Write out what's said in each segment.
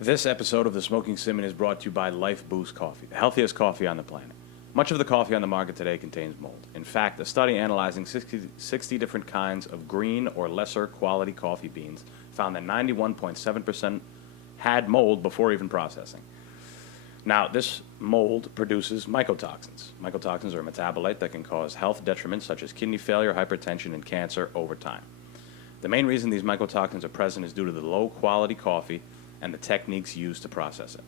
This episode of the Smoking Simian is brought to you by Life Boost Coffee, the healthiest coffee on the planet. Much of the coffee on the market today contains mold. In fact, a study analyzing 60 different kinds of green or lesser quality coffee beans found that 91.7% had mold before even processing. Now, this mold produces mycotoxins. Mycotoxins are a metabolite that can cause health detriments such as kidney failure, hypertension, and cancer over time. The main reason these mycotoxins are present is due to the low quality coffee and the techniques used to process it.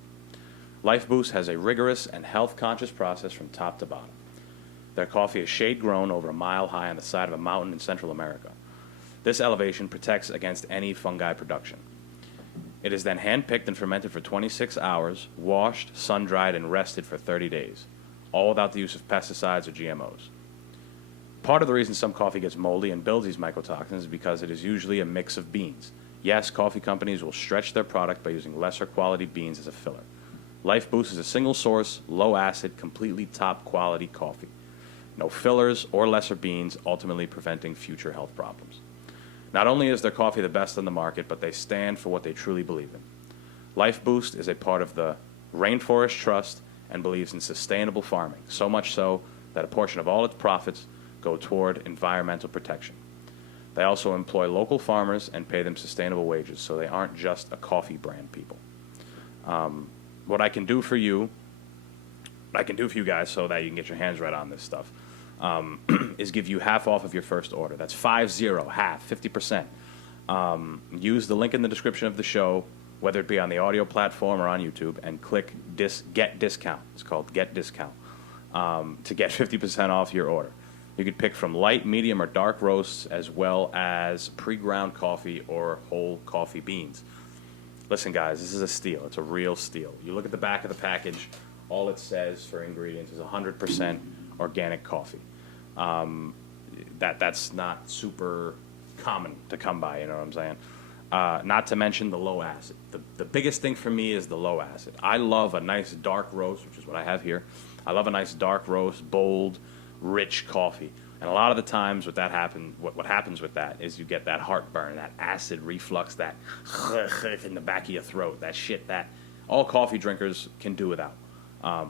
Life Boost has a rigorous and health-conscious process from top to bottom. Their coffee is shade-grown over a mile high on the side of a mountain in Central America. This elevation protects against any fungi production. It is then hand-picked and fermented for 26 hours, washed, sun-dried, and rested for 30 days, all without the use of pesticides or GMOs. Part of the reason some coffee gets moldy and builds these mycotoxins is because it is usually a mix of beans. Yes, coffee companies will stretch their product by using lesser quality beans as a filler. Life Boost is a single source, low acid, completely top quality coffee. No fillers or lesser beans, ultimately preventing future health problems. Not only is their coffee the best on the market, but they stand for what they truly believe in. Life Boost is a part of the Rainforest Trust and believes in sustainable farming, so much so that a portion of all its profits go toward environmental protection. They also employ local farmers and pay them sustainable wages, so they aren't just a coffee brand, people. What I can do for you guys so that you can get your hands right on this stuff, is give you half off of your first order. That's 50, half, 50%. Use the link in the description of the show, whether it be on the audio platform or on YouTube, and click Get Discount. It's called Get Discount, to get 50% off your order. You could pick from light, medium, or dark roasts, as well as pre-ground coffee or whole coffee beans. Listen, guys, this is a steal. It's a real steal. You look at the back of the package, all it says for ingredients is 100% organic coffee. That's not super common to come by, you know what I'm saying? Not to mention the low acid. The biggest thing for me is the low acid. I love a nice dark roast, which is what I have here. I love a nice dark roast, bold, rich coffee. And a lot of the times what happens with that is you get that heartburn, that acid reflux, that in the back of your throat, that shit that all coffee drinkers can do without.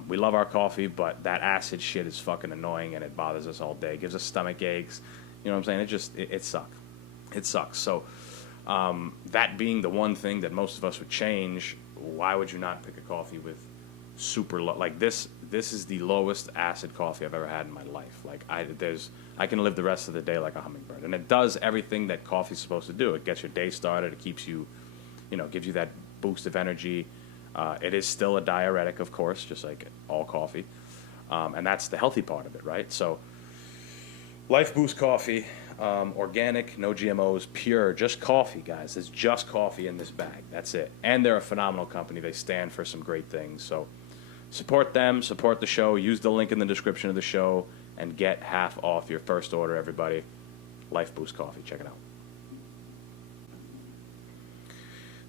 We love our coffee, but that acid shit is fucking annoying and it bothers us all day. It gives us stomach aches. You know what I'm saying? It sucks. It sucks. So that being the one thing that most of us would change, why would you not pick a coffee with super low? Like this is the lowest acid coffee I've ever had in my life. Like I can live the rest of the day like a hummingbird, and it does everything that coffee's supposed to do. It gets your day started. It keeps you, gives you that boost of energy. It is still a diuretic, of course, just like all coffee, and that's the healthy part of it, right? So, Life Boost coffee, organic, no GMOs, pure, just coffee, guys. There's just coffee in this bag. That's it. And they're a phenomenal company. They stand for some great things. So support them, support the show. Use the link in the description of the show and get half off your first order, everybody. Life Boost coffee. Check it out.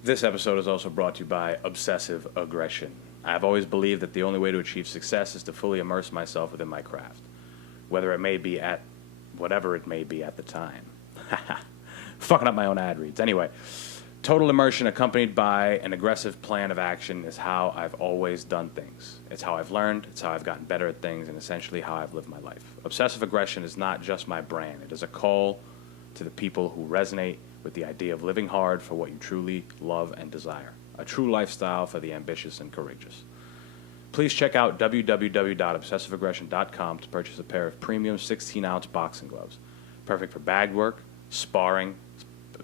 This episode is also brought to you by Obsessive Aggression. I have always believed that the only way to achieve success is to fully immerse myself within my craft, whatever it may be at the time. Fucking up my own ad reads. Anyway, total immersion accompanied by an aggressive plan of action is how I've always done things. It's how I've learned, it's how I've gotten better at things, and essentially how I've lived my life. Obsessive Aggression is not just my brand. It is a call to the people who resonate with the idea of living hard for what you truly love and desire. A true lifestyle for the ambitious and courageous. Please check out www.obsessiveaggression.com to purchase a pair of premium 16-ounce boxing gloves. Perfect for bag work, sparring,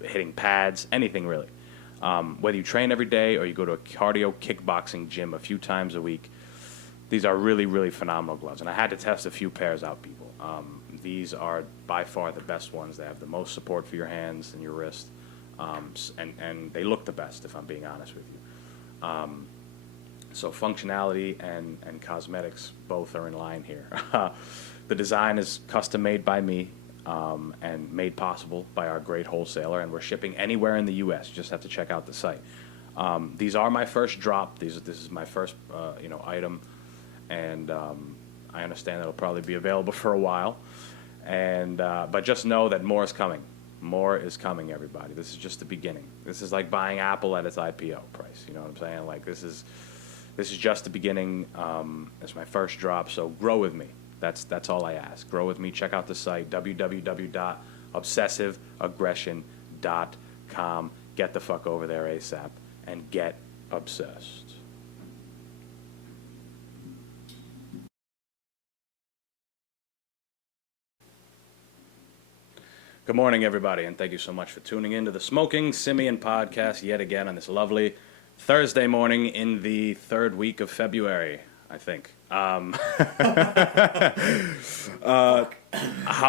hitting pads, anything really. Whether you train every day or you go to a cardio kickboxing gym a few times a week, these are really, really phenomenal gloves. And I had to test a few pairs out, people. These are by far the best ones. They have the most support for your hands and your wrist. And they look the best, if I'm being honest with you. So functionality and cosmetics both are in line here. The design is custom made by me and made possible by our great wholesaler, and we're shipping anywhere in the U.S. You just have to check out the site. These are my first drop. This is my first item, and I understand it'll probably be available for a while. And but just know that more is coming. More is coming, everybody. This is just the beginning. This is like buying Apple at its IPO price. You know what I'm saying? Like, this is just the beginning. It's my first drop, so grow with me. That's all I ask. Grow with me. Check out the site, www.obsessiveaggression.com. Get the fuck over there ASAP and get obsessed. Good morning, everybody, and thank you so much for tuning in to the Smoking Simian podcast yet again on this lovely Thursday morning in the third week of February, I think. How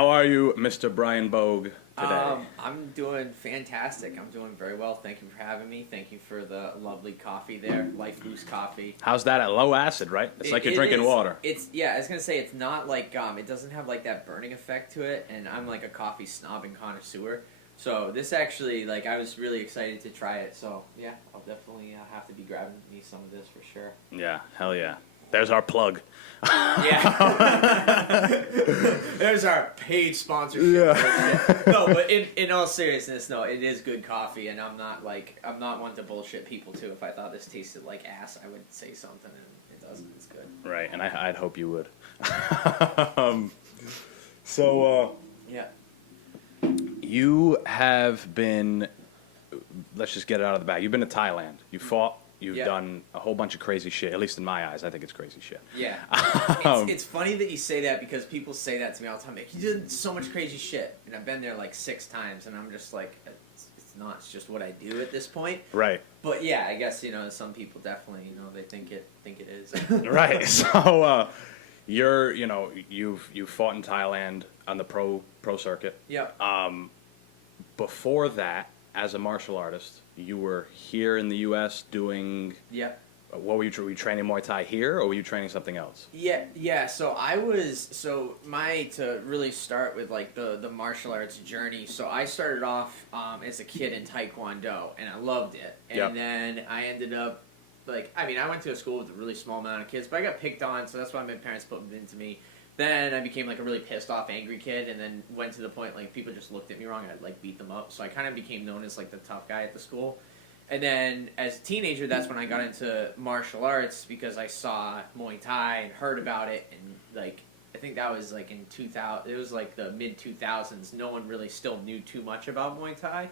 are you, Mr. Brian Bogue, today? I'm doing fantastic. I'm doing very well. Thank you for having me. Thank you for the lovely coffee there, Life Boost coffee. How's that at low acid, right? It's like you're drinking water. I was going to say, it's not like, it doesn't have like that burning effect to it, and I'm like a coffee snob and connoisseur. So this actually, like, I was really excited to try it. So, yeah, I'll definitely have to be grabbing me some of this for sure. Yeah, hell yeah. There's our plug. Yeah. There's our paid sponsorship. Yeah. No, but in all seriousness, no, it is good coffee, and I'm not one to bullshit people too. If I thought this tasted like ass, I would say something, and it doesn't. It's good. Right, and I'd hope you would. Yeah. You have been, let's just get it out of the bag. You've been to Thailand. You fought. You've done a whole bunch of crazy shit, at least in my eyes. I think it's crazy shit. Yeah. It's funny that you say that because people say that to me all the time. Like, you did so much crazy shit. And I've been there like 6 times, and I'm just like, it's not. It's just what I do at this point. Right. But yeah, I guess, some people definitely, they think it is. Right. So you've fought in Thailand on the pro circuit. Yep. Before that, as a martial artist, you were here in the U.S. doing... Yeah. What were you training Muay Thai here, or were you training something else? Yeah. So to really start with like the martial arts journey. So I started off as a kid in Taekwondo, and I loved it. And then I ended up I went to a school with a really small amount of kids, but I got picked on, so that's why my parents put it into me. Then I became like a really pissed off, angry kid, and then went to the point like people just looked at me wrong. I'd like beat them up, so I kind of became known as like the tough guy at the school. And then as a teenager, that's when I got into martial arts because I saw Muay Thai and heard about it, and like I think that was like in 2000. It was like the mid 2000s. No one really still knew too much about Muay Thai,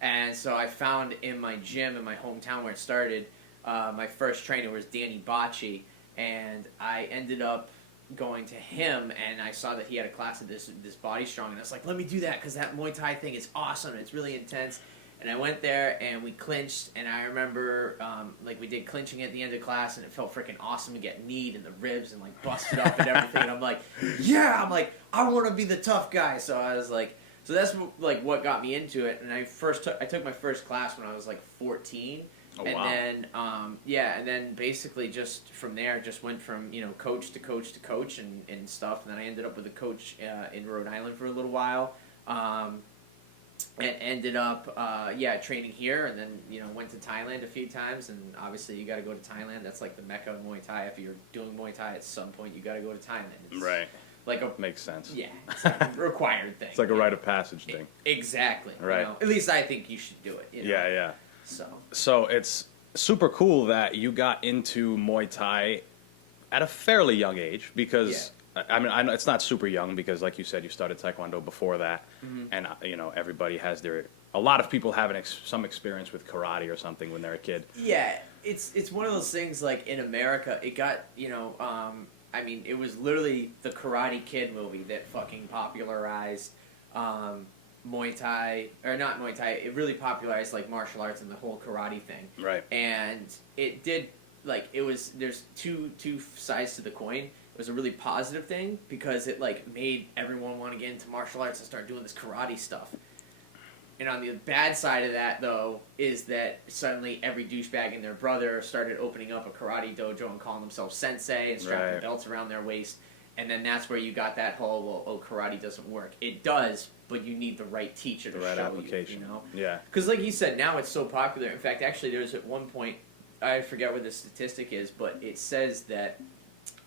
and so I found in my gym in my hometown where it started. My first trainer was Danny Bocci, and I ended up going to him, and I saw that he had a class of this Body Strong, and I was like, let me do that because that Muay Thai thing is awesome and it's really intense. And I went there and we clinched, and I remember we did clinching at the end of class, and it felt freaking awesome to get kneed in the ribs and like busted up and everything. And I'm like, I want to be the tough guy. So I was like, so that's like what got me into it. And I took my first class when I was like 14. Oh, and wow. then, and then basically just from there, just went from, coach to coach to coach and stuff. And then I ended up with a coach in Rhode Island for a little while. And ended up, training here. And then, went to Thailand a few times. And obviously you got to go to Thailand. That's like the mecca of Muay Thai. If you're doing Muay Thai at some point, you got to go to Thailand. It's right. Makes sense. Yeah, it's like a required thing. It's like a rite of passage thing. Exactly. Right. At least I think you should do it. Yeah. So it's super cool that you got into Muay Thai at a fairly young age because, I know it's not super young because, like you said, you started Taekwondo before that. Mm-hmm. And, everybody has a lot of people have some experience with karate or something when they're a kid. Yeah, it's one of those things, like, in America, it got, it was literally the Karate Kid movie that fucking popularized Muay Thai, or not Muay Thai, it really popularized like martial arts and the whole karate thing. Right. And it did, there's two sides to the coin. It was a really positive thing because it made everyone want to get into martial arts and start doing this karate stuff. And on the bad side of that, though, is that suddenly every douchebag and their brother started opening up a karate dojo and calling themselves sensei and strapping belts around their waist. And then that's where you got that whole, karate doesn't work. It does, but you need the right teacher to show application. You. Yeah. Because like you said, now it's so popular. In fact, actually, there was at one point, I forget what the statistic is, but it says that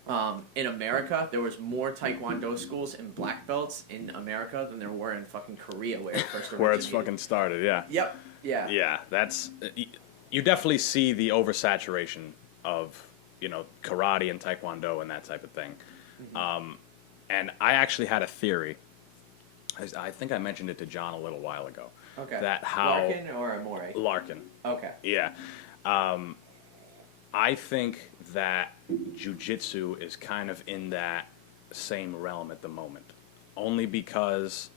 In America, there was more Taekwondo schools and black belts in America than there were in fucking Korea, where it first originated. Where it's fucking started, yeah. Yep. Yeah. Yeah, that's... You definitely see the oversaturation of, karate and Taekwondo and that type of thing. Mm-hmm. And I actually had a theory. I think I mentioned it to John a little while ago. Okay. That how... Larkin or Amore? Larkin. Okay. Yeah. I think that jiu-jitsu is kind of in that same realm at the moment. Only because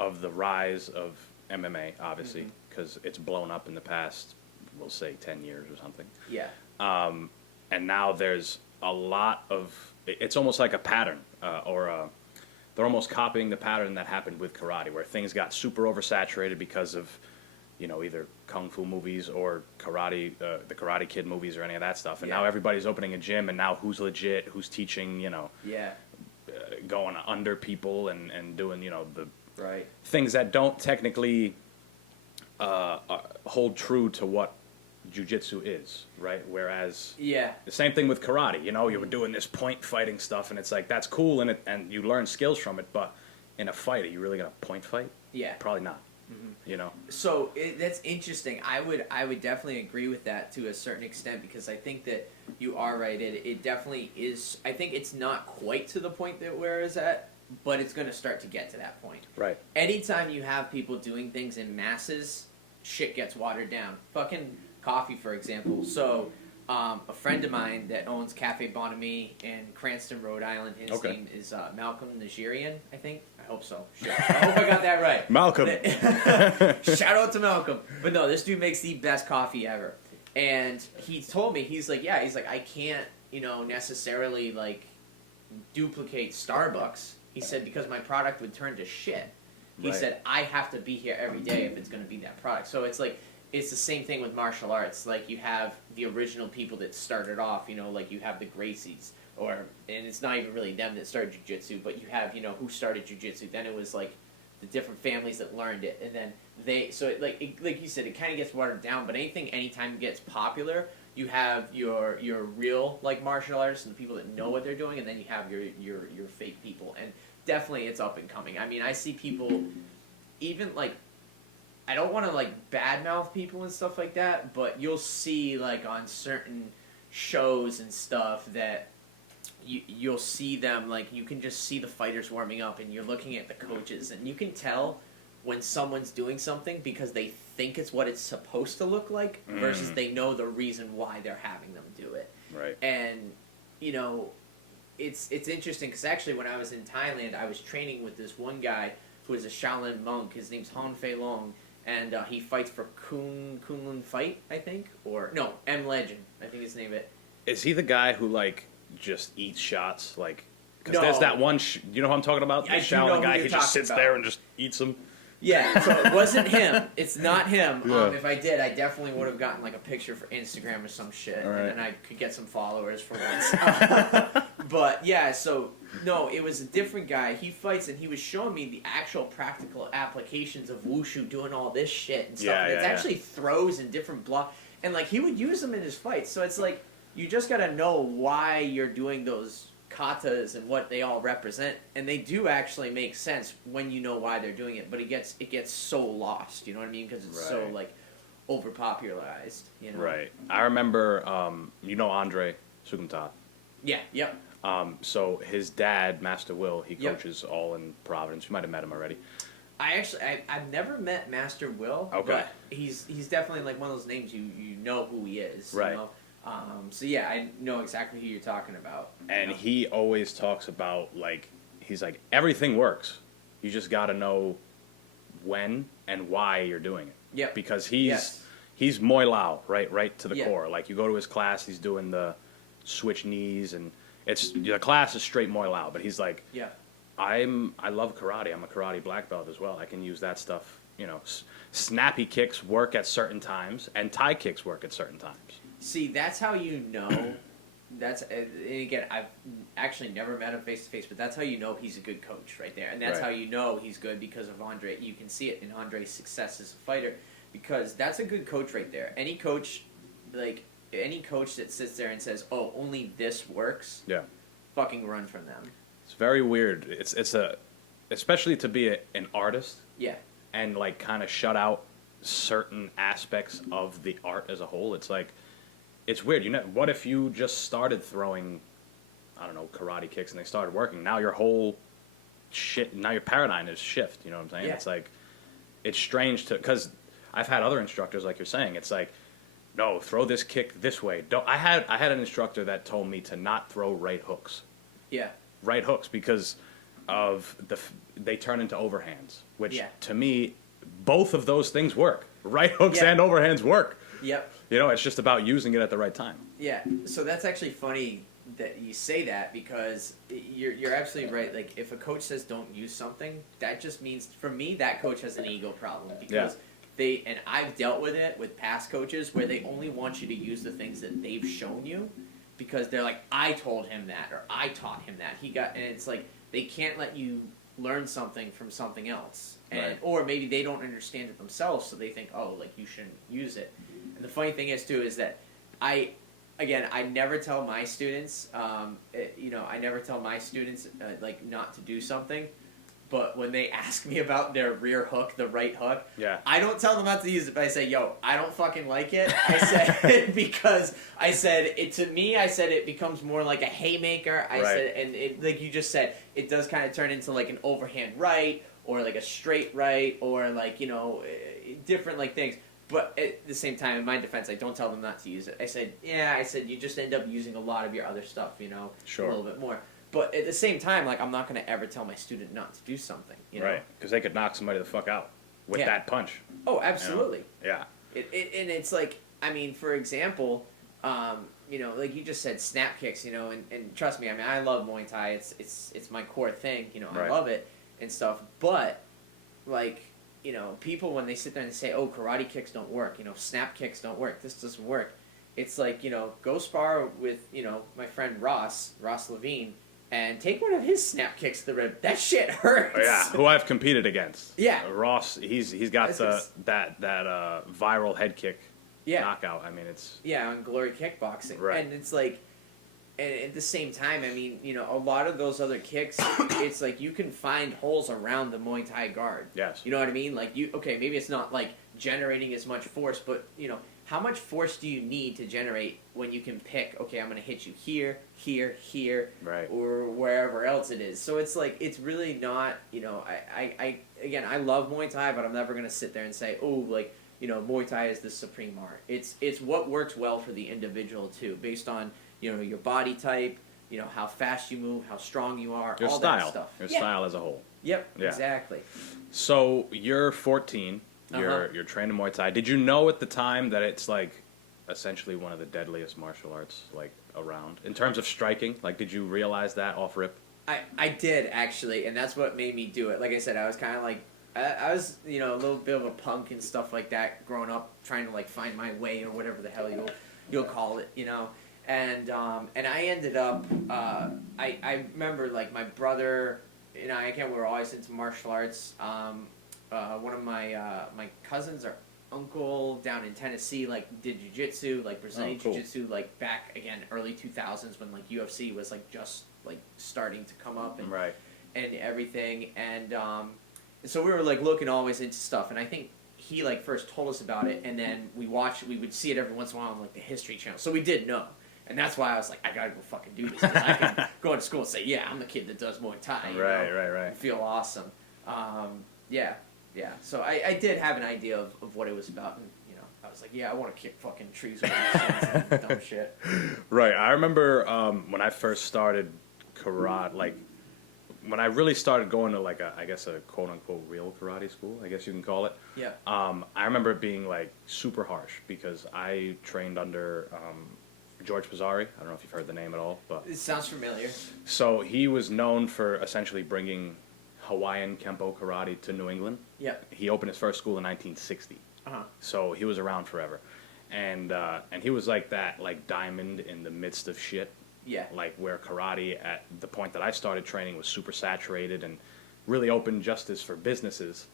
of the rise of MMA, obviously, because it's blown up in the past, we'll say, 10 years or something. Yeah. And now there's a lot of... It's almost like a pattern, they're almost copying the pattern that happened with karate, where things got super oversaturated because of, either kung fu movies or karate, the Karate Kid movies or any of that stuff. And now everybody's opening a gym, and now who's legit, who's teaching, going under people and doing, the right things that don't technically hold true to what jiu-jitsu is, right? Whereas the same thing with karate, you were doing this point fighting stuff, and it's like, that's cool, and you learn skills from it, but in a fight, are you really going to point fight? Yeah. Probably not. So that's interesting. I would definitely agree with that to a certain extent, because I think that you are right. It definitely is. I think it's not quite to the point that where it's at, but it's going to start to get to that point. Right. Anytime you have people doing things in masses, shit gets watered down. Fucking coffee, for example. So a friend of mine that owns Cafe Bon Ami in Cranston, Rhode Island, his name is Malcolm Nigerian, I think. I hope so. Sure. I hope I got that right. Malcolm. Shout out to Malcolm. But no, this dude makes the best coffee ever. And he told me, he's like, I can't, necessarily, duplicate Starbucks. He said, because my product would turn to shit. He said, I have to be here every day if it's going to be that product. So it's like, it's the same thing with martial arts. Like, you have the original people that started off, like you have the Gracies. And it's not even really them that started jiu-jitsu, but you have, who started jiu-jitsu. Then it was, the different families that learned it. And then like you said, it kind of gets watered down. But anytime it gets popular, you have your real, martial artists and the people that know what they're doing, and then you have your fake people. And definitely it's up and coming. I mean, I see people, even, I don't want to, badmouth people and stuff like that, but you'll see, on certain shows and stuff that you'll see them, you can just see the fighters warming up, and you're looking at the coaches, and you can tell when someone's doing something because they think it's what it's supposed to look like versus they know the reason why they're having them do it. Right. And, it's interesting because actually when I was in Thailand, I was training with this one guy who is a Shaolin monk. His name's Han Fei Long, and he fights for Kunlun Fight, I think, or no, M Legend, I think his name it. Is he the guy who just eats shots? Because No. there's that one, you know who I'm talking about? The I do know Shaolin who guy, you're he just talking sits about. there and just eats them. Yeah, so it wasn't him. It's not him. Yeah. If I did, I definitely would have gotten a picture for Instagram or some shit, Right. and then I could get some followers for once. But yeah, so no, it was a different guy. He fights, and he was showing me the actual practical applications of wushu, doing all this shit and stuff. Yeah, and it's yeah, actually throws and different block, and he would use them in his fights. So it's you just gotta know why you're doing those katas and what they all represent, and they do actually make sense when you know why they're doing it. But it gets so lost, you know what I mean? Because it's so over popularized, Right. I remember, Andre Sukumtat. Yeah. Yep. So his dad, Master Will, he coaches all in Providence. You might have met him already. I've never met Master Will. Okay. But he's definitely one of those names you know who he is. Right. You know? So yeah, I know exactly who you're talking about. And he always talks about, he's like, everything works. You just got to know when and why you're doing it. Yep. Because he's Muay Lao, right to the core. You go to his class, he's doing the switch knees, and the class is straight Muay Lao, but he's like, I love karate. I'm a karate black belt as well. I can use that stuff. Snappy kicks work at certain times, and Thai kicks work at certain times. See, that's how you know. And again, I've actually never met him face to face, but that's how you know he's a good coach right there, and that's how you know he's good because of Andre. You can see it in Andre's success as a fighter, because that's a good coach right there. Any coach that sits there and says, "Oh, only this works," fucking run from them. It's very weird. Especially to be an artist. Yeah. And like kind of shut out certain aspects of the art as a whole. It's like, it's weird. What if you just started throwing, I don't know, karate kicks and they started working? Now your whole now your paradigm is shift. You know what I'm saying? Yeah. It's like, it's strange because I've had other instructors, like you're saying, it's like, no, throw this kick this way. Don't. I had an instructor that told me to not throw right hooks. Yeah. Right hooks because of they turn into overhands, which to me, both of those things work. Right hooks and overhands work. Yep. It's just about using it at the right time. Yeah. So that's actually funny that you say that because you're absolutely right. Like if a coach says don't use something, that just means for me that coach has an ego problem because and I've dealt with it with past coaches where they only want you to use the things that they've shown you because they're like, I told him that or I taught him that. And it's like they can't let you learn something from something else. Or maybe they don't understand it themselves, so they think, oh, like you shouldn't use it. And the funny thing is too is that I never tell my students, I never tell my students like not to do something. But when they ask me about their rear hook, the right hook, I don't tell them not to use it. But I say, yo, I don't fucking like it. I said because I said it to me. I said it becomes more like a haymaker. I said, and it, like you just said, it does kind of turn into like an overhand right or like a straight right or like different like things. But at the same time, in my defense, I don't tell them not to use it. I said, you just end up using a lot of your other stuff, a little bit more. But at the same time, like I'm not going to ever tell my student not to do something, Right, because they could knock somebody the fuck out with that punch. Oh, absolutely. Yeah. And it's like, I mean, for example, like you just said, snap kicks, and trust me, I mean, I love Muay Thai. It's my core thing, I love it and stuff. But like, people when they sit there and they say, oh, karate kicks don't work, snap kicks don't work, this doesn't work. It's like, go spar with, my friend Ross Levine. And take one of his snap kicks to the rib. That shit hurts. Oh, yeah, who I've competed against. Yeah, Ross. He's got that viral head kick knockout. I mean, it's on Glory Kickboxing. Right. And it's like, and at the same time, I mean, a lot of those other kicks, it's like you can find holes around the Muay Thai guard. Yes. You know what I mean? Like maybe it's not like generating as much force, but how much force do you need to generate when you can pick, okay, I'm going to hit you here, here, right, or wherever else it is. So it's like, it's really not, again, I love Muay Thai, but I'm never going to sit there and say, oh, like, Muay Thai is the supreme art. It's what works well for the individual, too, based on, your body type, how fast you move, how strong you are, your all style, that stuff. Your style as a whole. Yep, exactly. So you're 14. You're training Muay Thai. Did you know at the time that it's like essentially one of the deadliest martial arts like around in terms of striking? Like, did you realize that off rip? I did actually, and that's what made me do it. Like I said, I was kind of like I was a little bit of a punk and stuff like that growing up, trying to like find my way or whatever the hell you'll call it, And I ended up I remember like my brother and I again we were always into martial arts. One of my cousins or uncle down in Tennessee like did jiu-jitsu, like Brazilian jiu-jitsu, like back again early 2000s when like UFC was like just like starting to come up and and everything and so we were like looking always into stuff and I think he like first told us about it and then we would see it every once in a while on like the History Channel, so we did know. And that's why I was like, I gotta go fucking do this. Because I can go to school and say, yeah, I'm the kid that does Muay Thai. Right. And feel awesome. Yeah. So I did have an idea of what it was about. And, I was like, yeah, I want to kick fucking trees with my hands and dumb shit. Right. I remember when I first started karate, like, when I really started going to, like, I guess a quote-unquote real karate school, I guess you can call it. Yeah. I remember it being, like, super harsh because I trained under George Pizzari. I don't know if you've heard the name at all, but it sounds familiar. So he was known for essentially bringing Hawaiian Kempo karate to New England. Yeah. He opened his first school in 1960. So he was around forever, and he was like that, like diamond in the midst of shit. Yeah. Like where karate at the point that I started training was super saturated and really open just as for businesses.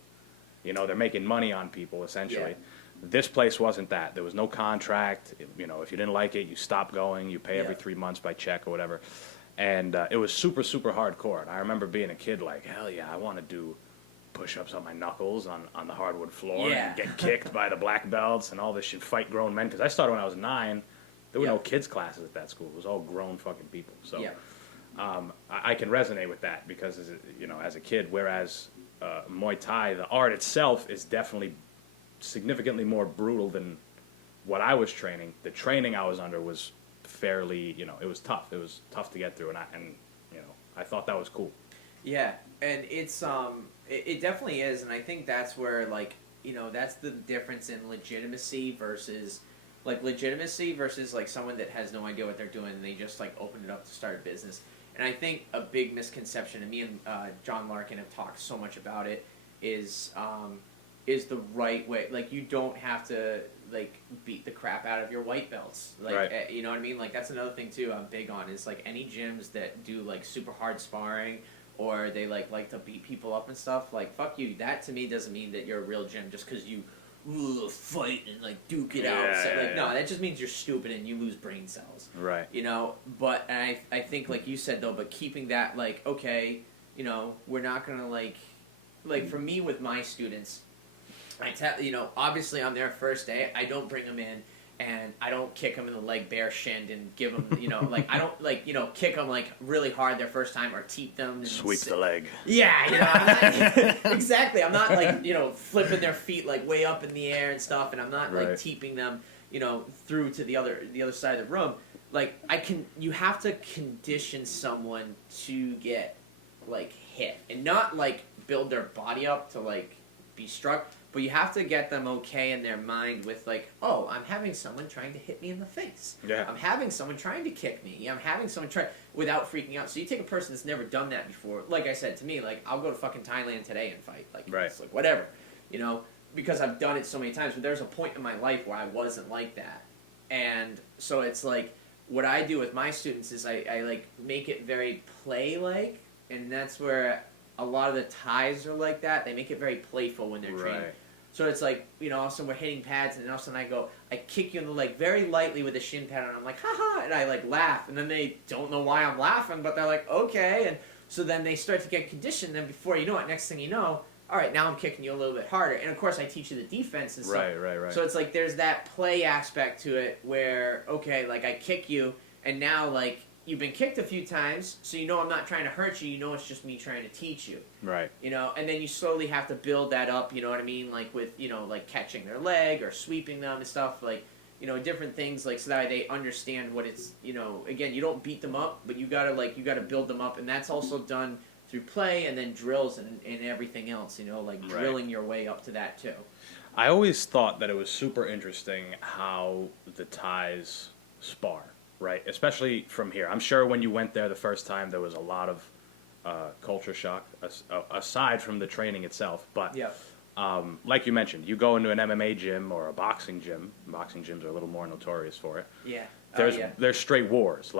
They're making money on people essentially. Yeah. This place wasn't that. There was no contract. If you didn't like it, you stopped going. You pay every 3 months by check or whatever. And it was super, super hardcore. And I remember being a kid like, hell yeah, I want to do push-ups on my knuckles on the hardwood floor and get kicked by the black belts and all this shit, fight grown men. Because I started when I was 9. There were no kids classes at that school. It was all grown fucking people. So I can resonate with that because, as a kid, whereas Muay Thai, the art itself is definitely significantly more brutal than what I was training. The training I was under was fairly, it was tough. It was tough to get through, and I thought that was cool. Yeah, and it's it definitely is, and I think that's where that's the difference in legitimacy versus someone that has no idea what they're doing and they just open it up to start a business. And I think a big misconception, and me and John Larkin have talked so much about it, is the right way. You don't have to beat the crap out of your white belts. Right. You know what I mean? That's another thing too I'm big on is any gyms that do super hard sparring or they like to beat people up and stuff, fuck you. That to me doesn't mean that you're a real gym just because you fight and duke it out. So, no, that just means you're stupid and you lose brain cells. Right. But and I think like you said though, but keeping that okay, we're not gonna for me with my students, I tell obviously on their first day I don't bring them in and I don't kick them in the leg bare shinned and give them I don't kick them really hard their first time or teep them and sweep the leg. Yeah, I'm not, exactly. I'm not flipping their feet way up in the air and stuff, and I'm not teeping them through to the other side of the room. You have to condition someone to get hit and not build their body up to be struck. But you have to get them okay in their mind with oh, I'm having someone trying to hit me in the face. Yeah. I'm having someone trying to kick me. I'm having someone try without freaking out. So you take a person that's never done that before. Like I said to me, I'll go to fucking Thailand today and fight. It's whatever, because I've done it so many times. But there's a point in my life where I wasn't like that, and so it's what I do with my students is I make it very play and that's where a lot of the Thais are like that. They make it very playful when they're training. So it's all of a sudden we're hitting pads, and then all of a sudden I kick you in the leg very lightly with a shin pad, and I'm like, ha, and I laugh, and then they don't know why I'm laughing, but they're like, okay, and so then they start to get conditioned, and before you know it, next thing you know, all right, now I'm kicking you a little bit harder, and of course I teach you the defense and stuff. Right. So it's there's that play aspect to it where, okay, I kick you, and now you've been kicked a few times, so I'm not trying to hurt you, it's just me trying to teach you. Right. And then you slowly have to build that up, you know what I mean? With, catching their leg or sweeping them and stuff, different things, so that they understand what it's, again, you don't beat them up, but you gotta build them up, and that's also done through play and then drills and everything else, drilling your way up to that too. I always thought that it was super interesting how the Thais spar. Right, especially from here. I'm sure when you went there the first time, there was a lot of culture shock, aside from the training itself. But like you mentioned, you go into an MMA gym or a boxing gym. Boxing gyms are a little more notorious for it. Yeah. There's straight wars.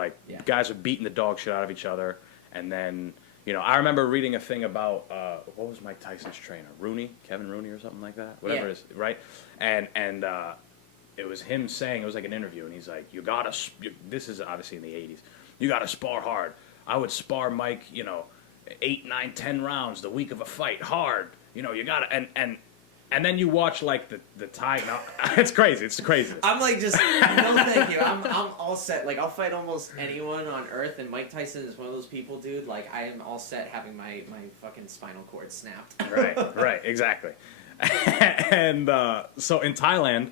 Guys are beating the dog shit out of each other. And then, I remember reading a thing about, what was Mike Tyson's trainer? Kevin Rooney or something like that? Whatever it is, right? And it was him saying, it was an interview, and he's like, this is obviously in the 80s, you gotta spar hard. I would spar Mike, 8, 9, 10 rounds the week of a fight, hard. You gotta, and then you watch, the Thai, no, it's crazy. I'm just, no thank you, I'm all set. I'll fight almost anyone on earth, and Mike Tyson is one of those people, dude, I am all set having my fucking spinal cord snapped. Right, exactly. And so in Thailand,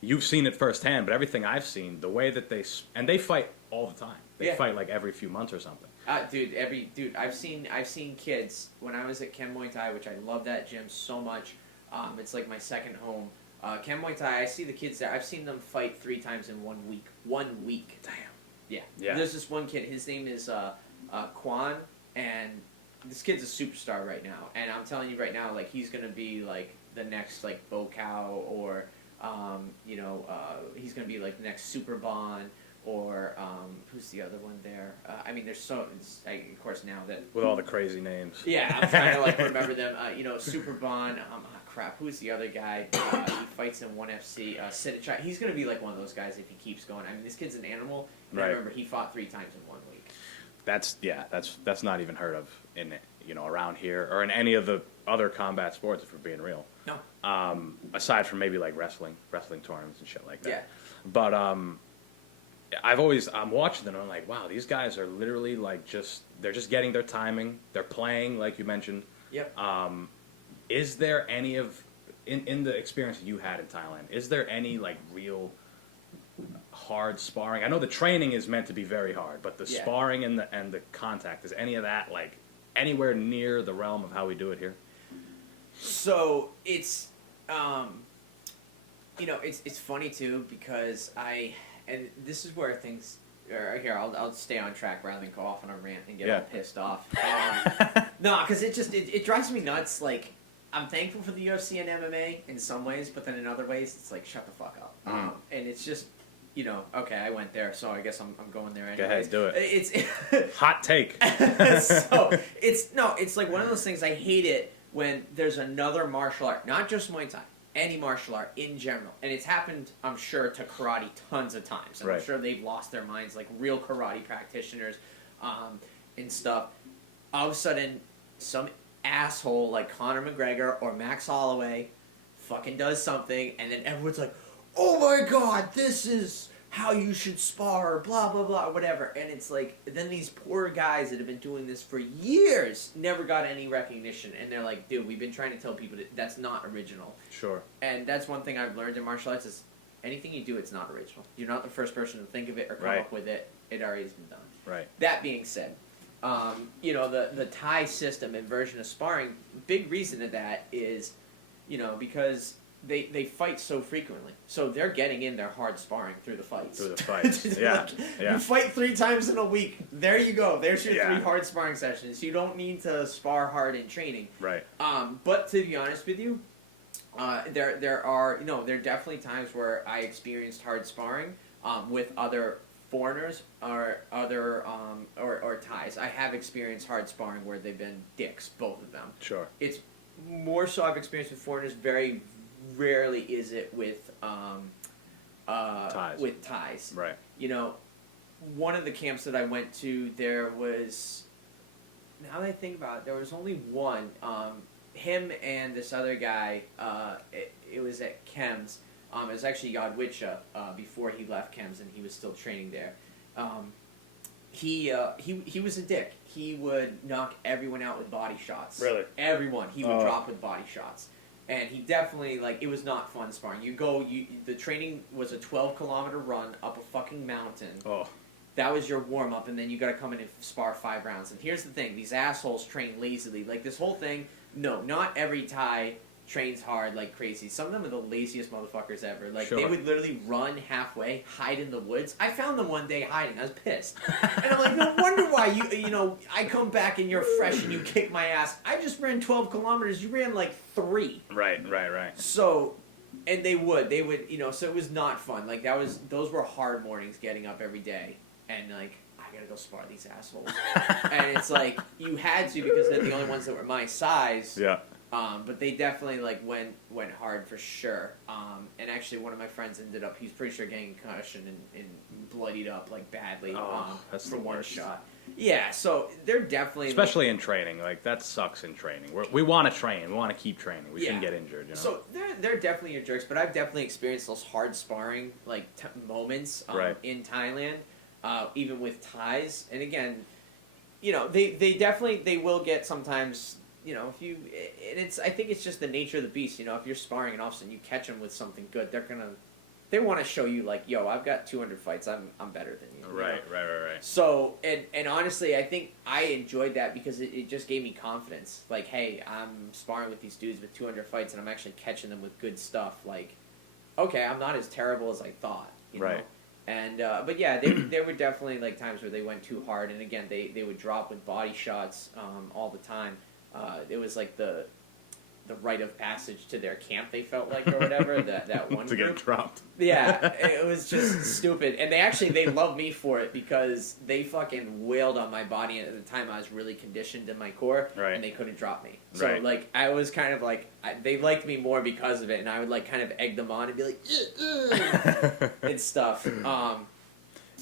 you've seen it firsthand, but everything I've seen, the way that they fight all the time. They fight every few months or something. I've seen kids when I was at Ken Muay Thai, which I love that gym so much. It's my second home. Ken Muay Thai, I see the kids there. I've seen them fight 3 times in 1 week. 1 week. Damn. Yeah. There's this one kid. His name is Quan, and this kid's a superstar right now. And I'm telling you right now, he's gonna be the next Bogue or he's going to be the next Super Bond or who's the other one there? There's so, of course, now that... With all the crazy names. Yeah, I'm trying to remember them. Super Bond, who's the other guy? He fights in 1FC. Sidichai. He's going to be one of those guys if he keeps going. This kid's an animal. And I remember he fought 3 times in 1 week. that's not even heard of in around here or in any of the other combat sports, if we're being real. No. Aside from maybe like wrestling tournaments and shit like that. Yeah. But I'm watching them and I'm like, wow, these guys are literally like they're just getting their timing. They're playing, like you mentioned. Yep. Is there any in the experience that you had in Thailand, is there any like real hard sparring? I know the training is meant to be very hard, but the sparring and the contact, is any of that like anywhere near the realm of how we do it here? So it's it's funny too because and this is where things here I'll stay on track rather than go off on a rant and get all pissed off. No, because it drives me nuts. Like, I'm thankful for the UFC and MMA in some ways, but then in other ways it's like shut the fuck up. And it's just okay, I went there, so I guess I'm going there anyway. Go ahead, do it. It's hot take. So it's like one of those things. I hate it when there's another martial art, not just Muay Thai, any martial art in general, and it's happened, I'm sure, to karate tons of times. And I'm sure they've lost their minds, like real karate practitioners, and stuff. All of a sudden, some asshole like Conor McGregor or Max Holloway fucking does something, and then everyone's like, "Oh my god, this is how you should spar," blah blah blah, whatever. And it's like, then these poor guys that have been doing this for years never got any recognition, and they're like, dude, we've been trying to tell people that that's not original. Sure. And that's one thing I've learned in martial arts is anything you do, it's not original. You're not the first person to think of it or come up with it. It already has been done. Right. That being said, the Thai system and version of sparring, big reason of that is, because they fight so frequently. So they're getting in their hard sparring through the fights. You fight 3 times in a week. There you go. There's your 3 hard sparring sessions. You don't need to spar hard in training. Right. But to be honest with you, there are definitely times where I experienced hard sparring with other foreigners or other or Thais. I have experienced hard sparring where they've been dicks, both of them. Sure. It's more so I've experienced with foreigners. Very rarely is it with Thais. With Thais. Right. One of the camps that I went to, there was, now that I think about it, there was only one. Him and this other guy. It was at Chems. It was actually Yadwicha before he left Chems, and he was still training there. He was a dick. He would knock everyone out with body shots. Really? Everyone. He would drop with body shots. And he definitely, it was not fun sparring. The training was a 12-kilometer run up a fucking mountain. Oh. That was your warm-up, and then you gotta come in and spar 5 rounds. And here's the thing, these assholes train lazily. Like, this whole thing, no, not every Thai trains hard like crazy. Some of them are the laziest motherfuckers ever. Like, they would literally run halfway, hide in the woods. I found them one day hiding. I was pissed. And I'm like, no wonder why I come back and you're fresh and you kick my ass. I just ran 12 kilometers. You ran like 3. Right. So, and they would, so it was not fun. Like, those were hard mornings getting up every day. And like, I gotta go spar these assholes. And it's like, you had to because they're the only ones that were my size. Yeah. But they definitely went hard for sure. And actually, one of my friends ended up, he's pretty sure getting concussion and bloodied up badly that's for the one worst. shot. Yeah, so they're definitely especially in training. Like, that sucks in training. We want to train. We want to keep training. We shouldn't get injured. So they're definitely your jerks. But I've definitely experienced those hard sparring moments in Thailand, even with Thais. And again, they definitely will get sometimes. I think it's just the nature of the beast. If you're sparring and all of a sudden you catch them with something good, they want to show you yo, I've got 200 fights, I'm better than you. Right. So, and honestly, I think I enjoyed that because it just gave me confidence. Like, hey, I'm sparring with these dudes with 200 fights and I'm actually catching them with good stuff. Like, okay, I'm not as terrible as I thought. You know? And, but yeah, there were definitely times where they went too hard, and again, they would drop with body shots all the time. It was like the rite of passage to their camp, they felt like, or whatever, that one to group. get dropped. Yeah, it was just stupid. And they loved me for it because they fucking wailed on my body, and at the time I was really conditioned in my core, and they couldn't drop me. So, I was kind of they liked me more because of it, and I would kind of egg them on and be like, and stuff.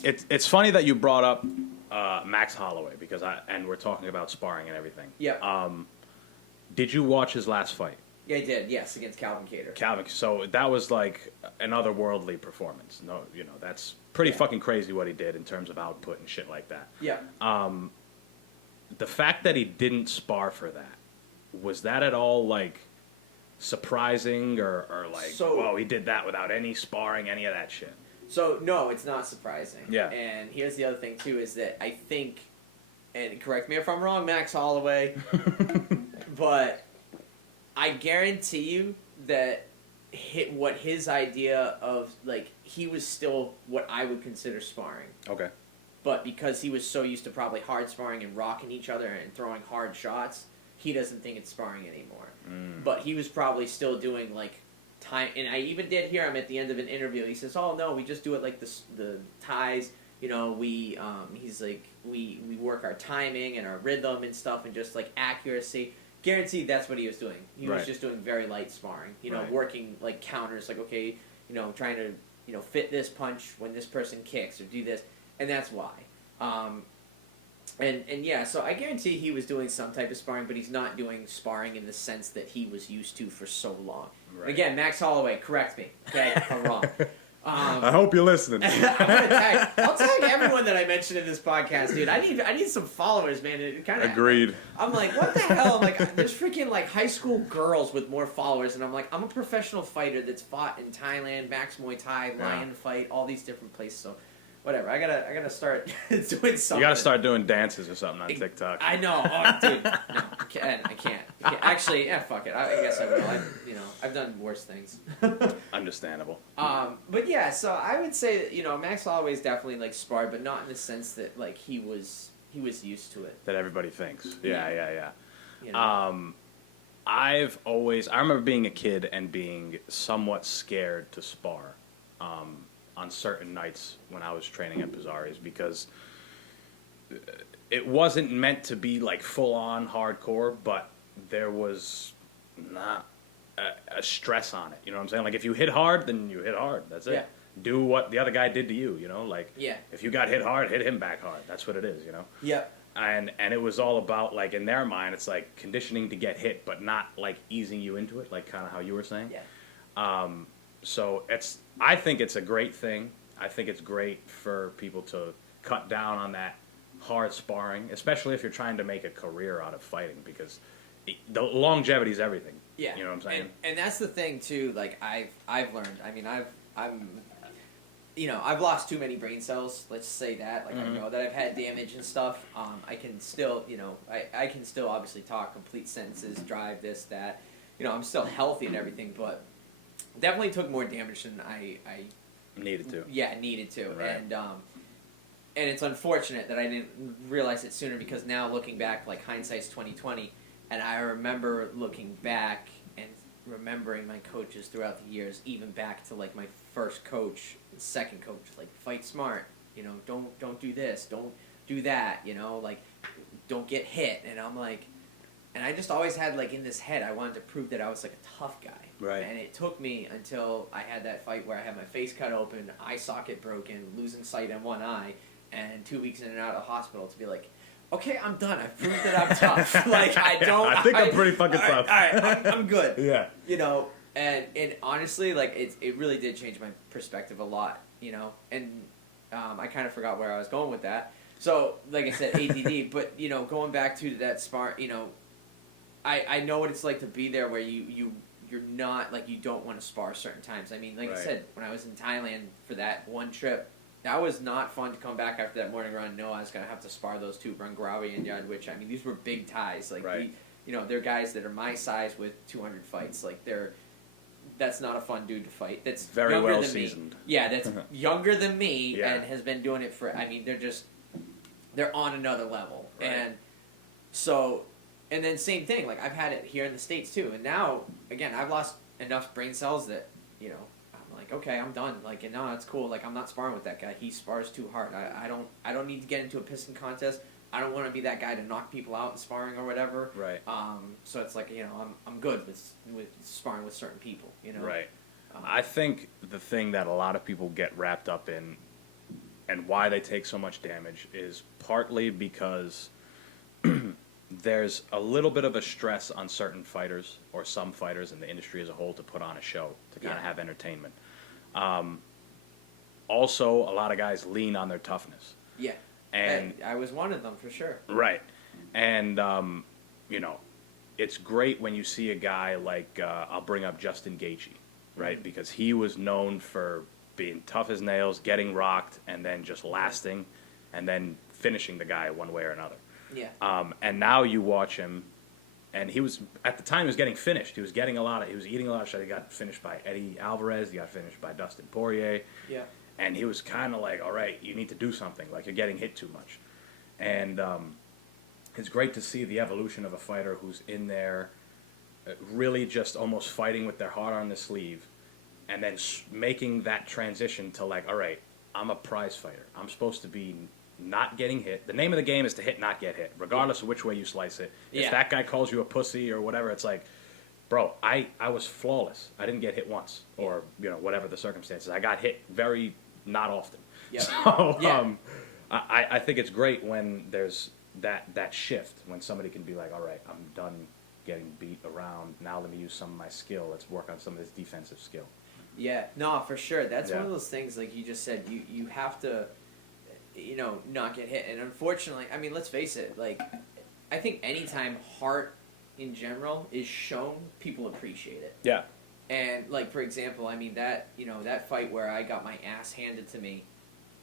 It's funny that you brought up Max Holloway because we're talking about sparring and everything. Yeah. Did you watch his last fight? Yeah, I did. Yes, against Calvin Kattar. So that was like an otherworldly performance. No, that's pretty fucking crazy what he did in terms of output and shit like that. Yeah. The fact that he didn't spar for that, was that at all like surprising or like, whoa, he did that without any sparring, any of that shit? So no, it's not surprising. Yeah. And here's the other thing too is that I think, and correct me if I'm wrong, Max Holloway, but I guarantee you that what his idea of, like, he was still what I would consider sparring. Okay. But because he was so used to probably hard sparring and rocking each other and throwing hard shots, he doesn't think it's sparring anymore. But he was probably still doing, like, time. And I even did hear him at the end of an interview. He says, oh, no, we just do it like the ties. You know, he's like, we work our timing and our rhythm and stuff and just, like, accuracy. Guaranteed that's what he was doing. He was just doing very light sparring. Working like counters, like, okay, trying to, fit this punch when this person kicks or do this, and that's why. And yeah, so I guarantee he was doing some type of sparring, but he's not doing sparring in the sense that he was used to for so long. Right. Again, Max Holloway, correct me, okay, if I'm wrong. I hope you're listening. I'll tag everyone that I mentioned in this podcast, dude. I need some followers, man. It kind of agreed. I'm like, what the hell? I'm like, there's freaking like high school girls with more followers, and I'm like, I'm a professional fighter that's fought in Thailand, Max Muay Thai, Lion Fight, all these different places. So, whatever. I gotta start doing something. You gotta start doing dances or something on TikTok. I know, dude. No, I can't. Actually, yeah, fuck it. I guess I will. I've done worse things. Understandable. But yeah, so I would say that Max Holloway's definitely like sparred, but not in the sense that like he was used to it. That everybody thinks. Yeah. I remember being a kid and being somewhat scared to spar on certain nights when I was training at Pizzari's because it wasn't meant to be like full on hardcore, but there was not a stress on it. You know what I'm saying? Like if you hit hard, then you hit hard. That's it. Yeah. Do what the other guy did to you. Like yeah. If you got hit hard, hit him back hard. That's what it is. Yeah. And it was all about, like, in their mind, it's like conditioning to get hit, but not like easing you into it, like kind of how you were saying. Yeah. So I think it's a great thing. I think it's great for people to cut down on that hard sparring, especially if you're trying to make a career out of fighting, because the longevity is everything. Yeah. You know what I'm saying? And that's the thing too. Like I've learned. I mean, I've lost too many brain cells. Let's say that. Like I know that I've had damage and stuff. I can still, I can still obviously talk complete sentences, drive this, that. I'm still healthy and everything, but definitely took more damage than I needed to. Yeah, needed to. Right. And it's unfortunate that I didn't realize it sooner, because now looking back, like hindsight's 20/20, and I remember looking back and remembering my coaches throughout the years, even back to like my first coach, second coach, like fight smart, don't do this, don't do that, like don't get hit. And I'm like, and I just always had like in this head, I wanted to prove that I was like a tough guy. Right. And it took me until I had that fight where I had my face cut open, eye socket broken, losing sight in one eye, and 2 weeks in and out of the hospital to be like, okay, I'm done. I've proved that I'm tough. Like I think I'm pretty fucking tough. All right, I'm good. Yeah. And honestly, like it really did change my perspective a lot. And I kind of forgot where I was going with that. So, like I said, ADD. But going back to that smart, I know what it's like to be there where you're not, like, you don't want to spar certain times. I mean, like I said, when I was in Thailand for that one trip, that was not fun to come back after that morning run. No, I was going to have to spar those two, Rangrawi and Yard, which, I mean, these were big Thais. Like, they're guys that are my size with 200 fights. Like, that's not a fun dude to fight. That's very well seasoned. Yeah, that's younger than me and has been doing it for, I mean, they're on another level. Right. And so, and then same thing, like I've had it here in the States too. And now, again, I've lost enough brain cells that, I'm like, okay, I'm done. Like, and no, it's cool. Like, I'm not sparring with that guy. He spars too hard. I don't need to get into a pissing contest. I don't want to be that guy to knock people out in sparring or whatever. Right. So it's like, I'm good with sparring with certain people, Right. I think the thing that a lot of people get wrapped up in and why they take so much damage is partly because there's a little bit of a stress on certain fighters or some fighters in the industry as a whole to put on a show, to kind of have entertainment. Also, a lot of guys lean on their toughness. Yeah. And I was one of them for sure. Right. And, you know, it's great when you see a guy like, I'll bring up Justin Gaethje, right? Because he was known for being tough as nails, getting rocked, and then just lasting, and then finishing the guy one way or another. Yeah. And now you watch him, and he was, at the time, he was getting finished. He was eating a lot of shit. He got finished by Eddie Alvarez. He got finished by Dustin Poirier. Yeah. And he was kind of like, all right, you need to do something. Like, you're getting hit too much. And it's great to see the evolution of a fighter who's in there really just almost fighting with their heart on the sleeve and then making that transition to like, all right, I'm a prize fighter. I'm supposed to be not getting hit. The name of the game is to hit, not get hit, regardless of which way you slice it. If that guy calls you a pussy or whatever, it's like, bro, I was flawless. I didn't get hit once or, you know, whatever the circumstances. I got hit very not often. Yeah. So I think it's great when there's that shift, when somebody can be like, all right, I'm done getting beat around. Now let me use some of my skill. Let's work on some of this defensive skill. Yeah, no, for sure. That's one of those things, like you just said, you have to, you know, not get hit. And unfortunately, I mean, let's face it, like, I think anytime heart in general is shown, people appreciate it. Yeah. And, like, for example, I mean, that, you know, that fight where I got my ass handed to me,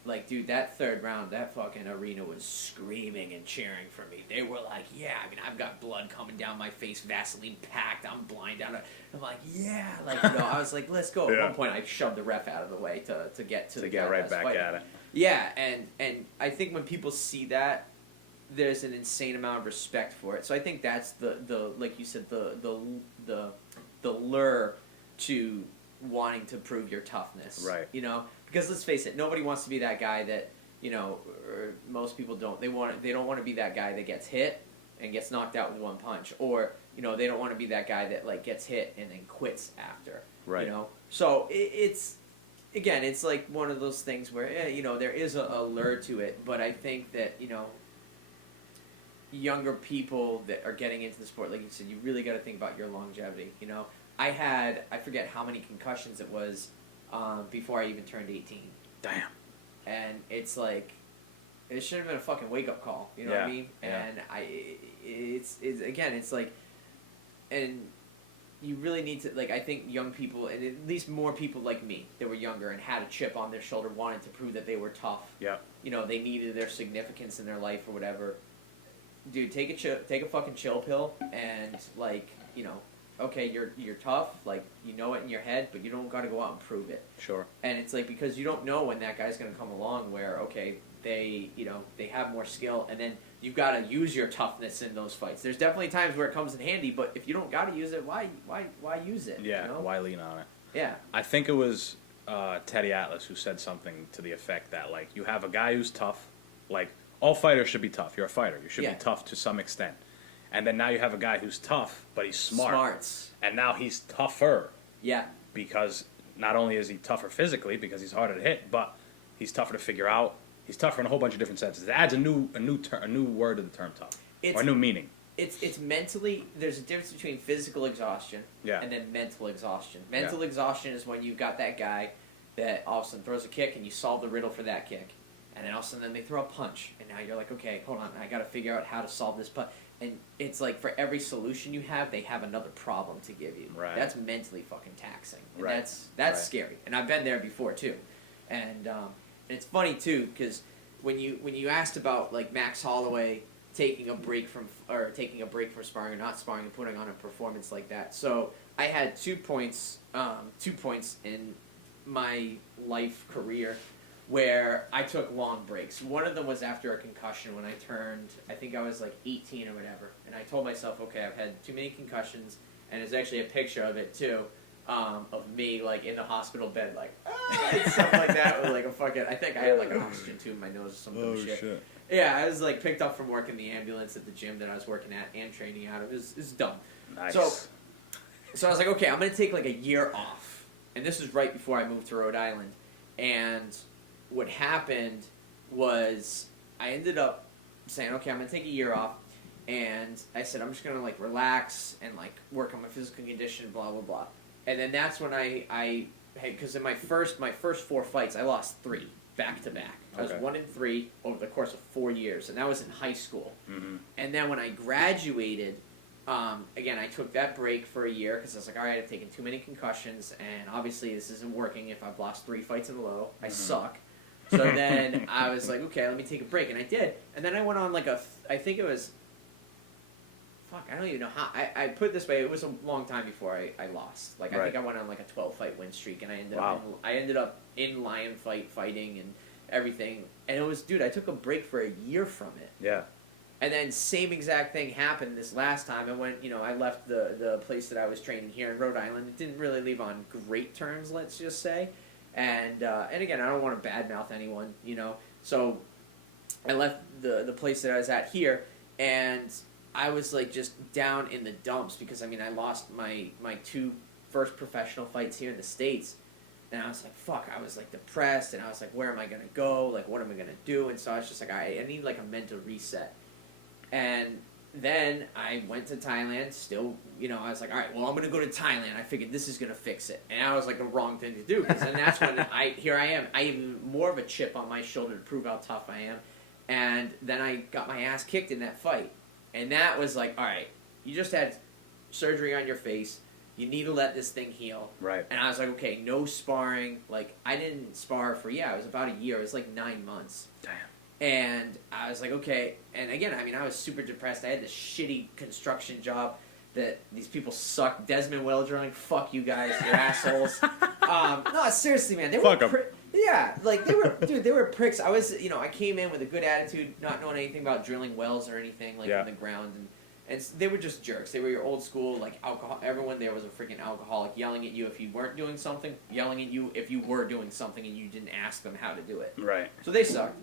like, dude, that third round, that fucking arena was screaming and cheering for me. They were like, yeah, I mean, I've got blood coming down my face, Vaseline packed, I'm blind out. I'm like, yeah, like, you know, I was like, let's go. At one point, I shoved the ref out of the way to get to the get right back fight. at it. Yeah, and I think when people see that, there's an insane amount of respect for it. So I think that's the like you said, the lure to wanting to prove your toughness. Right. You know, because let's face it, nobody wants to be that guy that, you know, or most people don't. They don't want to be that guy that gets hit and gets knocked out with one punch, or, you know, they don't want to be that guy that like gets hit and then quits after. Right. You know, so it's again, it's like one of those things where you know, there is a lure to it, but I think that, you know, younger people that are getting into the sport, like you said, you really got to think about your longevity. You know, I forget how many concussions it was before I even turned 18. Damn. And it's like, it should have been a fucking wake up call. You know what I mean? And it's again, it's like, and you really need to, like, I think young people, and at least more people like me that were younger and had a chip on their shoulder, wanted to prove that they were tough. Yeah. You know, they needed their significance in their life or whatever. Dude, take a fucking chill pill, and, like, you know, okay, you're tough, like, you know it in your head, but you don't got to go out and prove it. Sure. And it's like, because you don't know when that guy's going to come along where, okay, they have more skill, and then you've got to use your toughness in those fights. There's definitely times where it comes in handy, but if you don't got to use it, why use it? Yeah, you know? why lean on it? Yeah. I think it was Teddy Atlas who said something to the effect that, like, you have a guy who's tough, like, all fighters should be tough. You're a fighter. You should be tough to some extent. And then now you have a guy who's tough, but he's smart. Smarts. And now he's tougher. Yeah. Because not only is he tougher physically, because he's harder to hit, but he's tougher to figure out. He's tougher in a whole bunch of different senses. It adds a new word to the term tough, or a new meaning. It's mentally, there's a difference between physical exhaustion and then mental exhaustion. Mental exhaustion is when you've got that guy that all of a sudden throws a kick and you solve the riddle for that kick. And then all of a sudden they throw a punch. And now you're like, okay, hold on, I got to figure out how to solve this punch. And it's like for every solution you have, they have another problem to give you. Right. That's mentally fucking taxing. And Right. that's scary. And I've been there before too. And it's funny too, because when you asked about like Max Holloway taking a break from sparring or not sparring and putting on a performance like that. So I had 2 points in my life career where I took long breaks. One of them was after a concussion when I turned, I think I was like 18 or whatever. And I told myself, okay, I've had too many concussions, and there's actually a picture of it too, of me like in the hospital bed, like, and stuff like that, with like a fucking, I think I had like an oxygen tube in my nose or some dumb shit. Yeah, I was like picked up from work in the ambulance at the gym that I was working at and training out of. It was dumb. Nice. So I was like, okay, I'm going to take like a year off. And this was right before I moved to Rhode Island. And what happened was I ended up saying, okay, I'm going to take a year off. And I said, I'm just going to, like, relax and, like, work on my physical condition, blah, blah, blah. And then that's when I because in my first 4 fights, I lost 3 back to back. I was 1-3 over the course of 4 years, and that was in high school. Mm-hmm. And then when I graduated, again, I took that break for a year because I was like, all right, I've taken too many concussions, and obviously this isn't working if I've lost 3 fights in a row. I suck. So then I was like, okay, let me take a break, and I did. And then I went on, like, I think it was, I don't even know how. I put it this way, it was a long time before I lost. Like, I think I went on, like, a 12-fight win streak, and I ended up in Lion Fight fighting and everything. And it was, dude, I took a break for a year from it. Yeah. And then same exact thing happened this last time. I went, I left the place that I was training here in Rhode Island. It didn't really leave on great terms, let's just say. And again, I don't want to badmouth anyone, So I left the place that I was at here, and I was, like, just down in the dumps because, I lost my 2 first professional fights here in the States. And I was like, fuck, I was, like, depressed, and I was like, where am I going to go? Like, what am I going to do? And so I was just like, I need, like, a mental reset. And then I went to Thailand, still, I was like, all right, well, I'm going to go to Thailand. I figured this is going to fix it. And that was, like, the wrong thing to do. Because then that's when here I am. I have more of a chip on my shoulder to prove how tough I am. And then I got my ass kicked in that fight. And that was like, all right, you just had surgery on your face. You need to let this thing heal. Right. And I was like, okay, no sparring. Like, I didn't spar for, it was about a year. It was like 9 months. Damn. And I was like, okay. And again, I was super depressed. I had this shitty construction job that these people suck. Desmond Well drilling, fuck you guys, you're assholes. No, seriously, man. They Fuck were 'em. Yeah, like, they were, dude, they were pricks. I was, I came in with a good attitude, not knowing anything about drilling wells or anything, like, in the ground, and they were just jerks. They were your old school, like, alcohol. Everyone there was a freaking alcoholic, yelling at you if you weren't doing something, yelling at you if you were doing something and you didn't ask them how to do it. Right. So they sucked.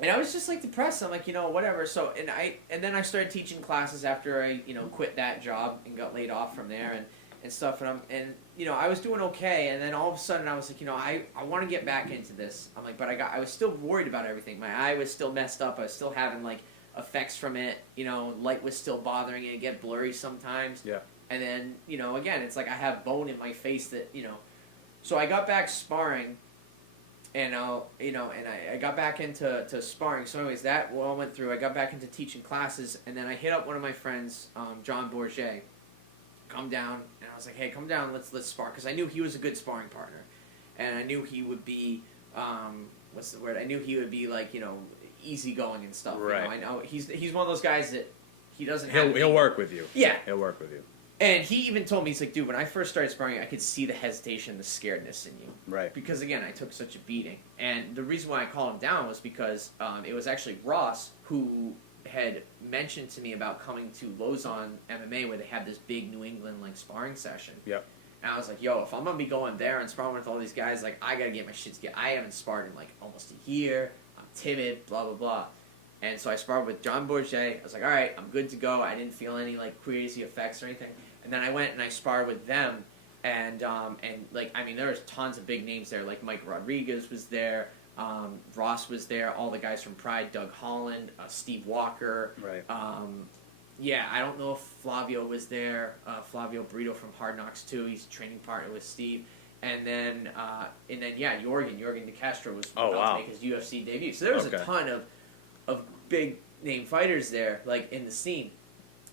And I was just, like, depressed. I'm like, whatever. So, and then I started teaching classes after I, quit that job and got laid off from there and stuff. And I was doing okay. And then all of a sudden I was like, I want to get back into this. I'm like, but I was still worried about everything. My eye was still messed up. I was still having, like, effects from it. Light was still bothering it. It get blurry sometimes. Yeah. And then, again, it's like I have bone in my face that, So I got back sparring. And I got back into sparring. So anyways, that all went through. I got back into teaching classes, and then I hit up one of my friends, John Bourget. Come down, and I was like, hey, come down, let's spar, because I knew he was a good sparring partner, and I knew he would be, what's the word? I knew he would be, like, easygoing and stuff. Right. I know he's one of those guys that he doesn't. He'll work with you. Yeah. He'll work with you. And he even told me, he's like, dude, when I first started sparring, I could see the hesitation, the scaredness in you. Right. Because, again, I took such a beating. And the reason why I called him down was because it was actually Ross who had mentioned to me about coming to Lausanne MMA, where they have this big New England, like, sparring session. Yep. And I was like, yo, if I'm going to be going there and sparring with all these guys, like, I got to get my shit together. I haven't sparred in, like, almost a year. I'm timid, blah, blah, blah. And so I sparred with John Bourget. I was like, all right, I'm good to go. I didn't feel any, like, crazy effects or anything. And then I went and I sparred with them, and like, there was tons of big names there. Like, Mike Rodriguez was there, Ross was there, all the guys from Pride, Doug Holland, Steve Walker. Right. Yeah, I don't know if Flavio was there, Flavio Brito from Hard Knocks too. He's a training partner with Steve. And then yeah, Jorgen De Castro was about to make his UFC debut. So there was a ton of big name fighters there, like, in the scene.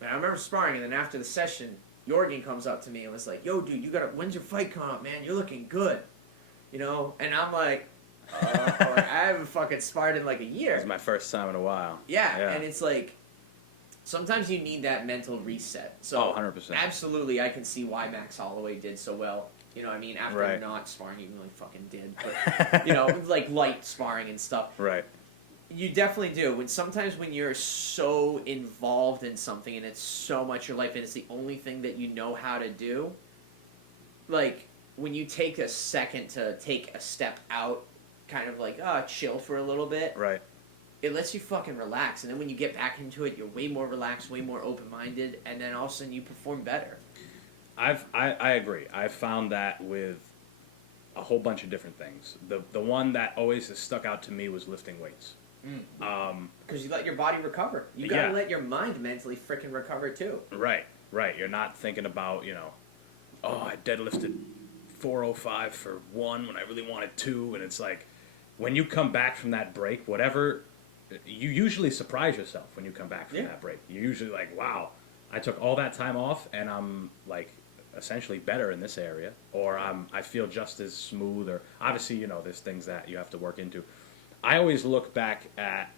And I remember sparring, and then after the session, Jorgen comes up to me and was like, yo, dude, when's your fight coming up, man? You're looking good. And I'm like, I haven't fucking sparred in, like, a year. This is my first time in a while. Yeah, and it's like, sometimes you need that mental reset. So 100%. Absolutely, I can see why Max Holloway did so well. After not sparring, he really fucking did. But, like, light sparring and stuff. Right. You definitely do. Sometimes when you're so involved in something and it's so much your life and it's the only thing that you know how to do, like, when you take a second to take a step out, kind of like, chill for a little bit. Right. It lets you fucking relax. And then when you get back into it, you're way more relaxed, way more open-minded, and then all of a sudden you perform better. I agree. I've found that with a whole bunch of different things. The one that always has stuck out to me was lifting weights. Because you let your body recover. You gotta let your mind mentally freaking recover too. Right. You're not thinking about, oh, I deadlifted 405 for 1 when I really wanted 2, and it's like, when you come back from that break, whatever, you usually surprise yourself when you come back from that break. You're usually like, wow, I took all that time off, and I'm like essentially better in this area, or I feel just as smooth, or obviously, there's things that you have to work into. I always look back at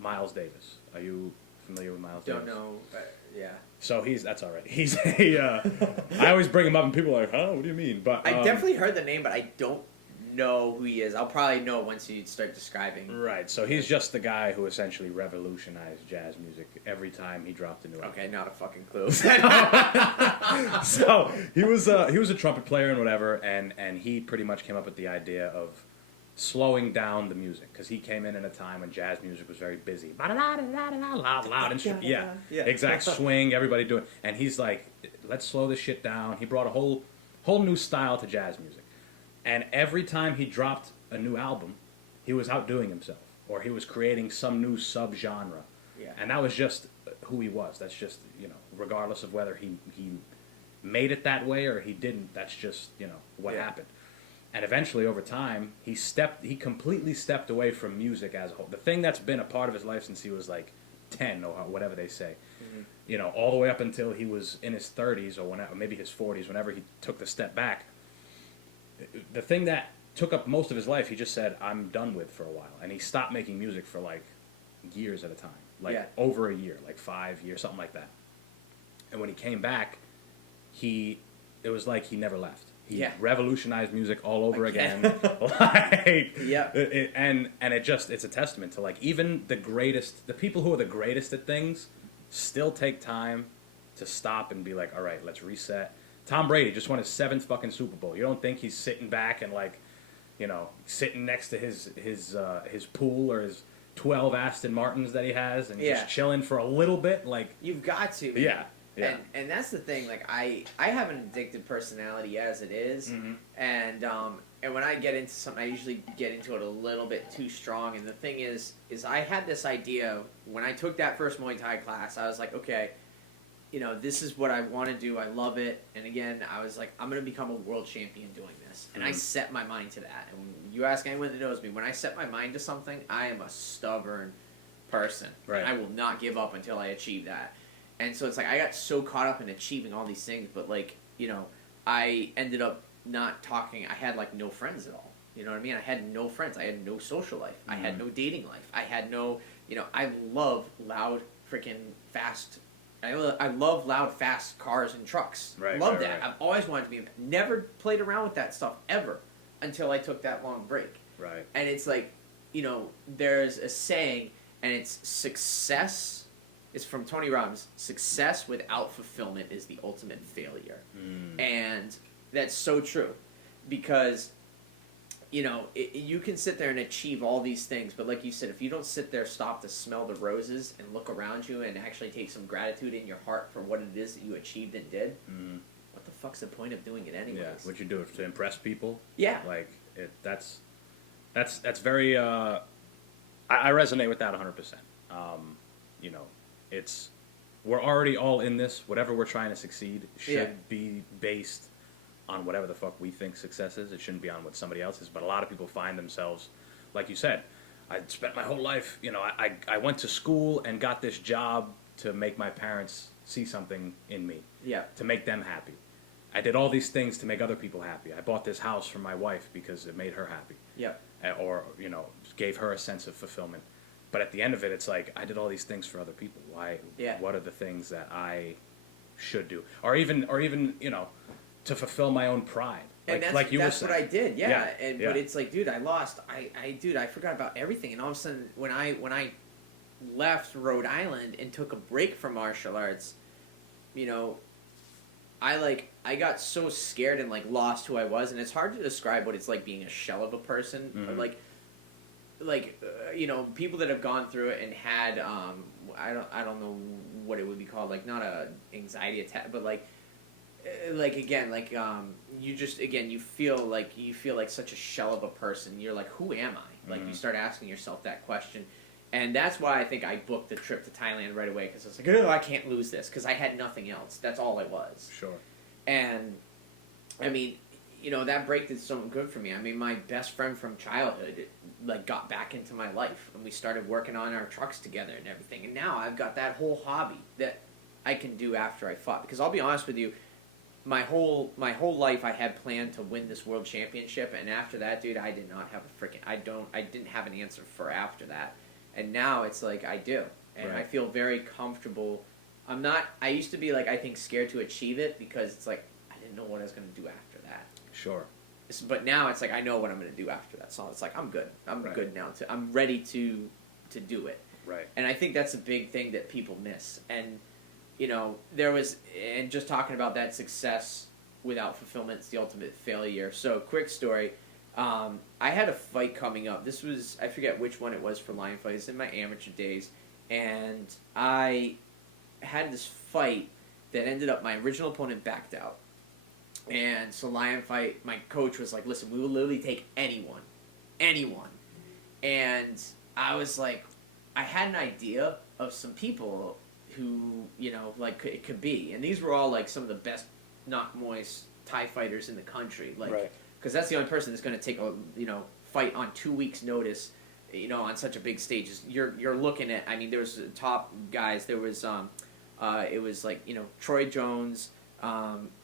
Miles Davis. Are you familiar with Miles Davis? Don't know, but yeah. So that's all right. He's a, I always bring him up and people are like, huh, what do you mean? But I definitely heard the name, but I don't know who he is. I'll probably know once you start describing. Right, so he's just the guy who essentially revolutionized jazz music every time he dropped a new album. Okay, not a fucking clue. So he was a trumpet player and whatever, and he pretty much came up with the idea of slowing down the music, because he came in a time when jazz music was very busy, loud instrument, exact swing, everybody doing, and he's like, let's slow this shit down. He brought a whole new style to jazz music, and every time he dropped a new album, he was outdoing himself, or he was creating some new subgenre, and that was just who he was. That's just, regardless of whether he made it that way or he didn't, that's just, what happened. And eventually, over time, he completely stepped away from music as a whole. The thing that's been a part of his life since he was like 10 or whatever they say, all the way up until he was in his 30s or maybe his 40s, whenever he took the step back. The thing that took up most of his life, he just said, I'm done with for a while. And he stopped making music for like years at a time, over a year, like 5 years, something like that. And when he came back, it was like he never left. He revolutionized music all over again. And it's a testament to, like, even the people who are the greatest at things still take time to stop and be like, all right, let's reset. Tom Brady just won his 7th fucking Super Bowl. You don't think he's sitting back and, like, sitting next to his pool or his 12 Aston Martins that he has and just chilling for a little bit? Like, you've got to, man. Yeah. And that's the thing. Like, I have an addictive personality as it is, and when I get into something, I usually get into it a little bit too strong. And the thing is I had this idea when I took that first Muay Thai class. I was like, okay, this is what I want to do. I love it. And again, I was like, I'm going to become a world champion doing this. And I set my mind to that. And when you ask anyone that knows me, when I set my mind to something, I am a stubborn person. Right. And I will not give up until I achieve that. And so it's like I got so caught up in achieving all these things, but like, I ended up not talking. I had like no friends at all. You know what I mean? I had no friends. I had no social life. I had no dating life. I had no, I love loud freaking fast. I love loud fast cars and trucks. Love that. I've always wanted to be. Never played around with that stuff ever until I took that long break. Right. And it's like, there's a saying, and it's success. It's from Tony Robbins. Success without fulfillment is the ultimate failure. And that's so true. Because, you can sit there and achieve all these things, but like you said, if you don't sit there, stop to smell the roses and look around you and actually take some gratitude in your heart for what it is that you achieved and did, what the fuck's the point of doing it anyways? Yeah, would you do it to impress people? Yeah. Like, that's very, I resonate with that 100%. We're already all in this. Whatever we're trying to succeed should be based on whatever the fuck we think success is. It shouldn't be on what somebody else is. But a lot of people find themselves, like you said, I spent my whole life, I went to school and got this job to make my parents see something in me. Yeah. To make them happy. I did all these things to make other people happy. I bought this house for my wife because it made her happy. Yeah. Or, gave her a sense of fulfillment. But at the end of it, it's like, I did all these things for other people. Why? Yeah. What are the things that I should do? Or even to fulfill my own pride. And that's what I did, But it's like, dude, I forgot about everything. And all of a sudden, when I left Rhode Island and took a break from martial arts, I got so scared and, like, lost who I was. And it's hard to describe what it's like being a shell of a person. Mm-hmm. Or, people that have gone through it and had I don't know what it would be called, like, not a anxiety attack, but like like again, like you just again you feel like such a shell of a person. You're like, who am I? Like you start asking yourself that question, and that's why I think I booked the trip to Thailand right away because I was like, oh, I can't lose this because I had nothing else. That's all I was. Sure. And I mean, you know, that break did something good for me. I mean, my best friend from childhood like got back into my life, and we started working on our trucks together and everything. And now I've got that whole hobby that I can do after I fought. Because I'll be honest with you, my whole life I had planned to win this world championship, and after that, dude, I did not have a freaking I didn't have an answer for after that. And now it's like I do, and Right. I feel very comfortable. I'm not. I used to be like I think scared to achieve it because it's like I didn't know what I was going to do after that. Sure. But now it's like I know what I'm going to do after that. So it's like I'm good. I'm Right. good now. I'm ready to do it. Right. And I think that's a big thing that people miss. And you know, and just talking about that success without fulfillment is the ultimate failure. So quick story. I had a fight coming up. This was, I forget which one it was for Lion Fight. It's in my amateur days. And I had this fight that ended up my original opponent backed out. And so Lion Fight, my coach was like, listen, we will literally take anyone. Anyone. And I was like, I had an idea of some people who, you know, like it could be. And these were all like some of the best knock moist Thai fighters in the country. Like, Right. because that's the only person that's going to take a, you know, fight on 2 weeks' notice, you know, on such a big stage. You're looking at, I mean, there was top guys. There was, it was like, you know, Troy Jones,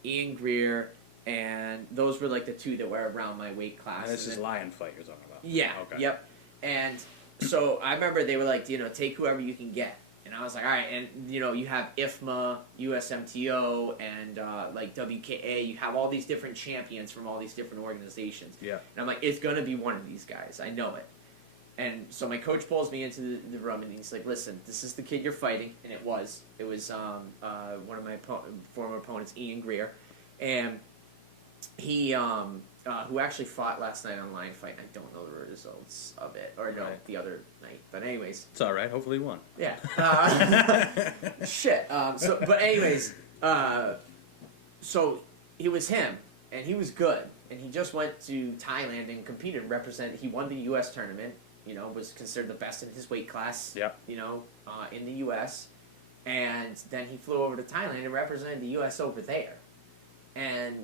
Ian Greer, and those were like the two that were around my weight class. And this And is then- Lion Fight you're talking about. yeah. Okay. Yep. And so I remember they were like, you know, take whoever you can get. And I was like, all right. And, you know, you have IFMA, USMTO, and like WKA. You have all these different champions from all these different organizations. Yeah. And I'm like, it's going to be one of these guys. I know it. And so my coach pulls me into the room and he's like, listen, this is the kid you're fighting. And it was. It was one of my former opponents, Ian Greer. And he, who actually fought last night on Lion Fight. I don't know the results of it. Or no, Right. the other night. But anyways. It's all right. Hopefully you won. Yeah. Shit. But anyways, so it was him, and he was good, and he just went to Thailand and competed and represented. He won the U.S. tournament. You know, was considered the best in his weight class. Yep. You know, in the U.S. And then he flew over to Thailand and represented the U.S. over there, and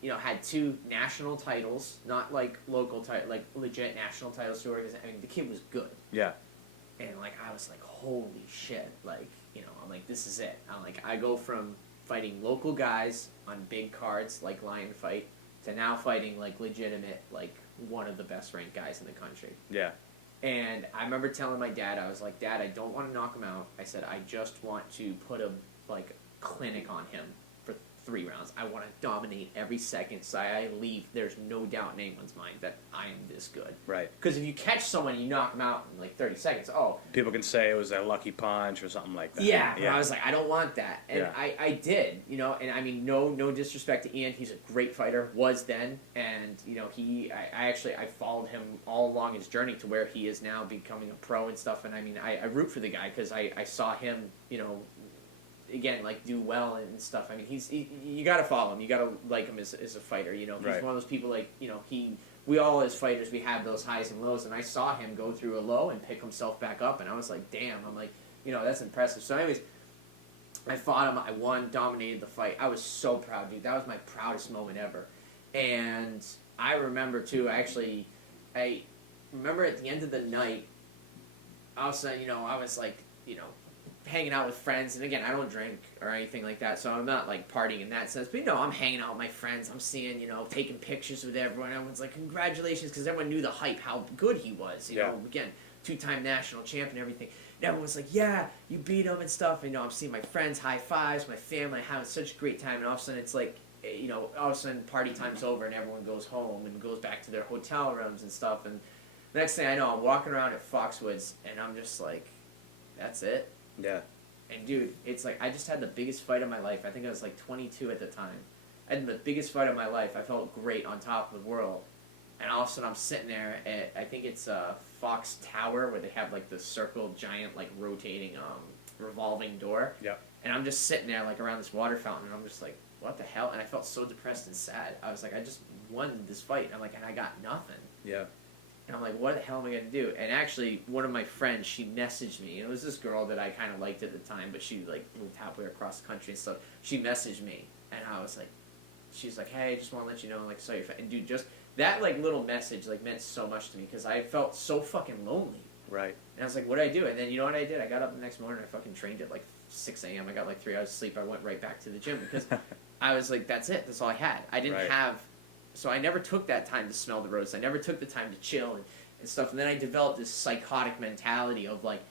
you know had 2 national titles, not like local title, like legit national titles to organize. I mean, the kid was good. Yeah. And, like, I was like, holy shit. Like, you know, I'm like, this is it. I'm like, I go from fighting local guys on big cards, like Lion Fight, to now fighting, like, legitimate, like, one of the best ranked guys in the country. Yeah. And I remember telling my dad, I was like, Dad, I don't want to knock him out. I said, I just want to put a, like, clinic on him for 3 rounds. I want to dominate every second so I leave. There's no doubt in anyone's mind that I am this good. Right. Because if you catch someone and you knock them out in like 30 seconds, People can say it was a lucky punch or something like that. yeah, but I was like, I don't want that. And Yeah. I did, you know, and I mean, no disrespect to Ian. He's a great fighter, was then. And, you know, I followed him all along his journey to where he is now becoming a pro and stuff. And I mean, I root for the guy because I saw him, you know, again, like do well and stuff. I mean, you got to follow him. You got to like him as a fighter. You know, he's Right. one of those people like, you know, we all as fighters, we have those highs and lows. And I saw him go through a low and pick himself back up. And I was like, damn, I'm like, you know, that's impressive. So anyways, I fought him. I won, dominated the fight. I was so proud, dude. That was my proudest moment ever. And I remember too, I remember at the end of the night, all of a sudden, you know, I was like, you know, hanging out with friends, and again, I don't drink or anything like that, so I'm not like partying in that sense. But you know, I'm hanging out with my friends. I'm seeing, you know, taking pictures with everyone. Everyone's like, "Congratulations!" Because everyone knew the hype, how good he was. You know, again, 2-time national champ and everything. And everyone was like, "Yeah, you beat him and stuff." And, you know, I'm seeing my friends, high fives, my family, having such a great time. And all of a sudden, it's like, you know, all of a sudden, party time's over, and everyone goes home and goes back to their hotel rooms and stuff. And the next thing I know, I'm walking around at Foxwoods, and I'm just like, "That's it." Yeah. And dude, it's like I just had the biggest fight of my life. I think I was like 22 at the time. I had the biggest fight of my life. I felt great on top of the world. And all of a sudden I'm sitting there at, I think it's Fox Tower where they have like the circle giant like rotating revolving door. Yep. And I'm just sitting there like around this water fountain and I'm just like, what the hell? And I felt so depressed and sad. I was like, I just won this fight. And I'm like, and I got nothing. Yeah. And I'm like, what the hell am I going to do? And actually, one of my friends, she messaged me. It was this girl that I kind of liked at the time, but she, like, moved halfway across the country and stuff. She messaged me, and I was like, she's like, hey, I just want to let you know, like, I saw your and dude, just that, like, little message, like, meant so much to me, because I felt so fucking lonely. Right. And I was like, what did I do? And then, you know what I did? I got up the next morning, I fucking trained at, like, 6 a.m. I got, like, 3 hours of sleep. I went right back to the gym, because I was like, that's it. That's all I had. I didn't have... So I never took that time to smell the roses. I never took the time to chill and stuff. And then I developed this psychotic mentality of, like,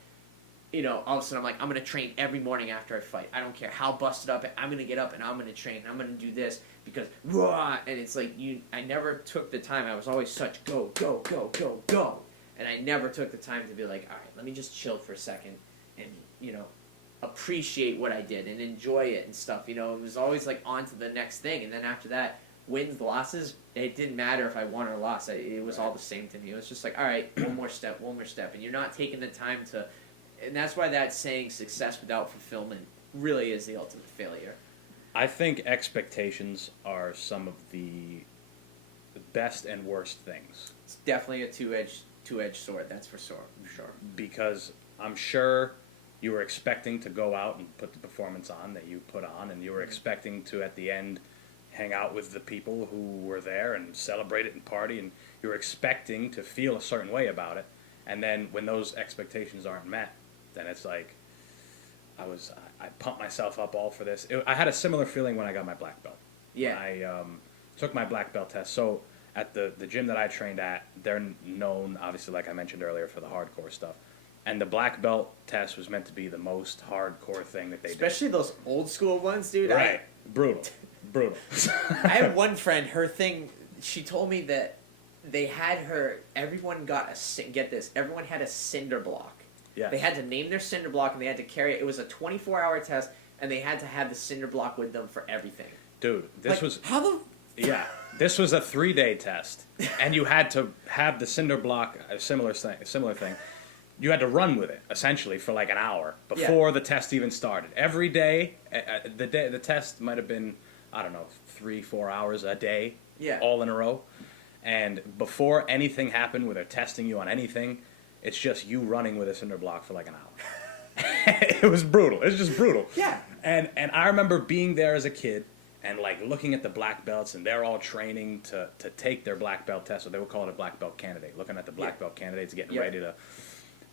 you know, all of a sudden I'm like, I'm going to train every morning after I fight. I don't care how busted up. I'm going to get up and I'm going to train. And I'm going to do this because, rah! And it's like, I never took the time. I was always such go, go, go, go, go. And I never took the time to be like, all right, let me just chill for a second and, you know, appreciate what I did and enjoy it and stuff. You know, it was always like on to the next thing. And then after that, wins, losses, it didn't matter if I won or lost. It was all the same to me. It was just like, all right, one more step. And you're not taking the time to, and that's why that saying, success without fulfillment, really is the ultimate failure. I think expectations are some of the best and worst things. It's definitely a two-edged sword, that's for sure. Because I'm sure you were expecting to go out and put the performance on that you put on, and you were expecting to, at the end, hang out with the people who were there and celebrate it and party, and you were expecting to feel a certain way about it. And then when those expectations aren't met, then it's like, I pumped myself up all for this. I had a similar feeling when I got my black belt. Yeah. I took my black belt test. So at the gym that I trained at, they're known, obviously, like I mentioned earlier, for the hardcore stuff. And the black belt test was meant to be the most hardcore thing that they Especially those old school ones, dude. Right. Brutal. I have one friend, her thing, she told me that they had her, everyone had a cinder block. Yes. They had to name their cinder block and they had to carry it. It was a 24-hour test and they had to have the cinder block with them for everything. Dude, this was... How the... Yeah. This was a 3-day test. And you had to have the cinder block, a similar thing. You had to run with it, essentially, for like an hour before the test even started. Every day, the test might have been, I don't know, 3-4 hours a day, all in a row. And before anything happened where they're testing you on anything, it's just you running with a cinder block for like an hour. It was brutal. It was just brutal. Yeah. And I remember being there as a kid and like looking at the black belts, and they're all training to take their black belt test, or they would call it a black belt candidate, looking at the black belt candidates getting ready to...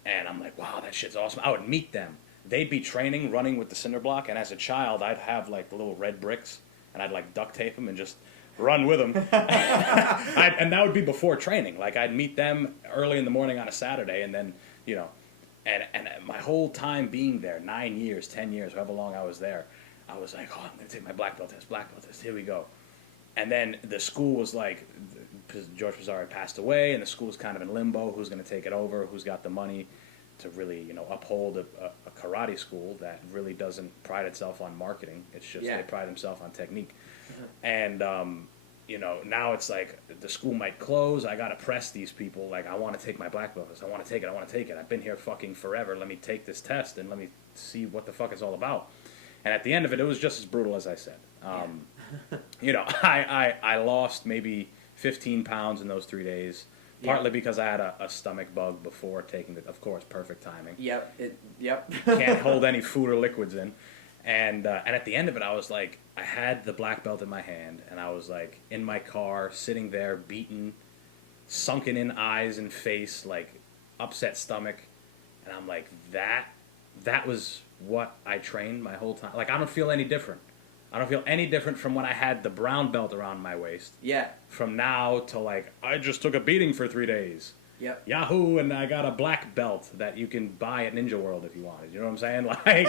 And I'm like, wow, that shit's awesome. I would meet them. They'd be training, running with the cinder block, and as a child, I'd have like the little red bricks, and I'd like duct tape them and just run with them. And that would be before training. Like, I'd meet them early in the morning on a Saturday, and then, you know, and my whole time being there, 9 years, 10 years, however long I was there, I was like, oh, I'm going to take my black belt test, here we go. And then the school was like, George Pizzari passed away, and the school's kind of in limbo. Who's going to take it over? Who's got the money to really, you know, uphold a karate school that really doesn't pride itself on marketing? It's just they pride themselves on technique. And, you know, now it's like the school might close. I got to press these people. Like, I want to take my black belt test. I want to take it. I've been here fucking forever. Let me take this test and let me see what the fuck it's all about. And at the end of it, it was just as brutal as I said. You know, I lost maybe 15 pounds in those 3 days, partly because I had a stomach bug before taking it. Of course, perfect timing. Yep. Can't hold any food or liquids in. And at the end of it, I was like, I had the black belt in my hand, and I was like in my car, sitting there, beaten, sunken in eyes and face, like upset stomach. And I'm like, that was what I trained my whole time. Like, I don't feel any different. I don't feel any different from when I had the brown belt around my waist. Yeah. From now to, like, I just took a beating for 3 days. Yep. Yahoo, and I got a black belt that you can buy at Ninja World if you wanted. You know what I'm saying? Like,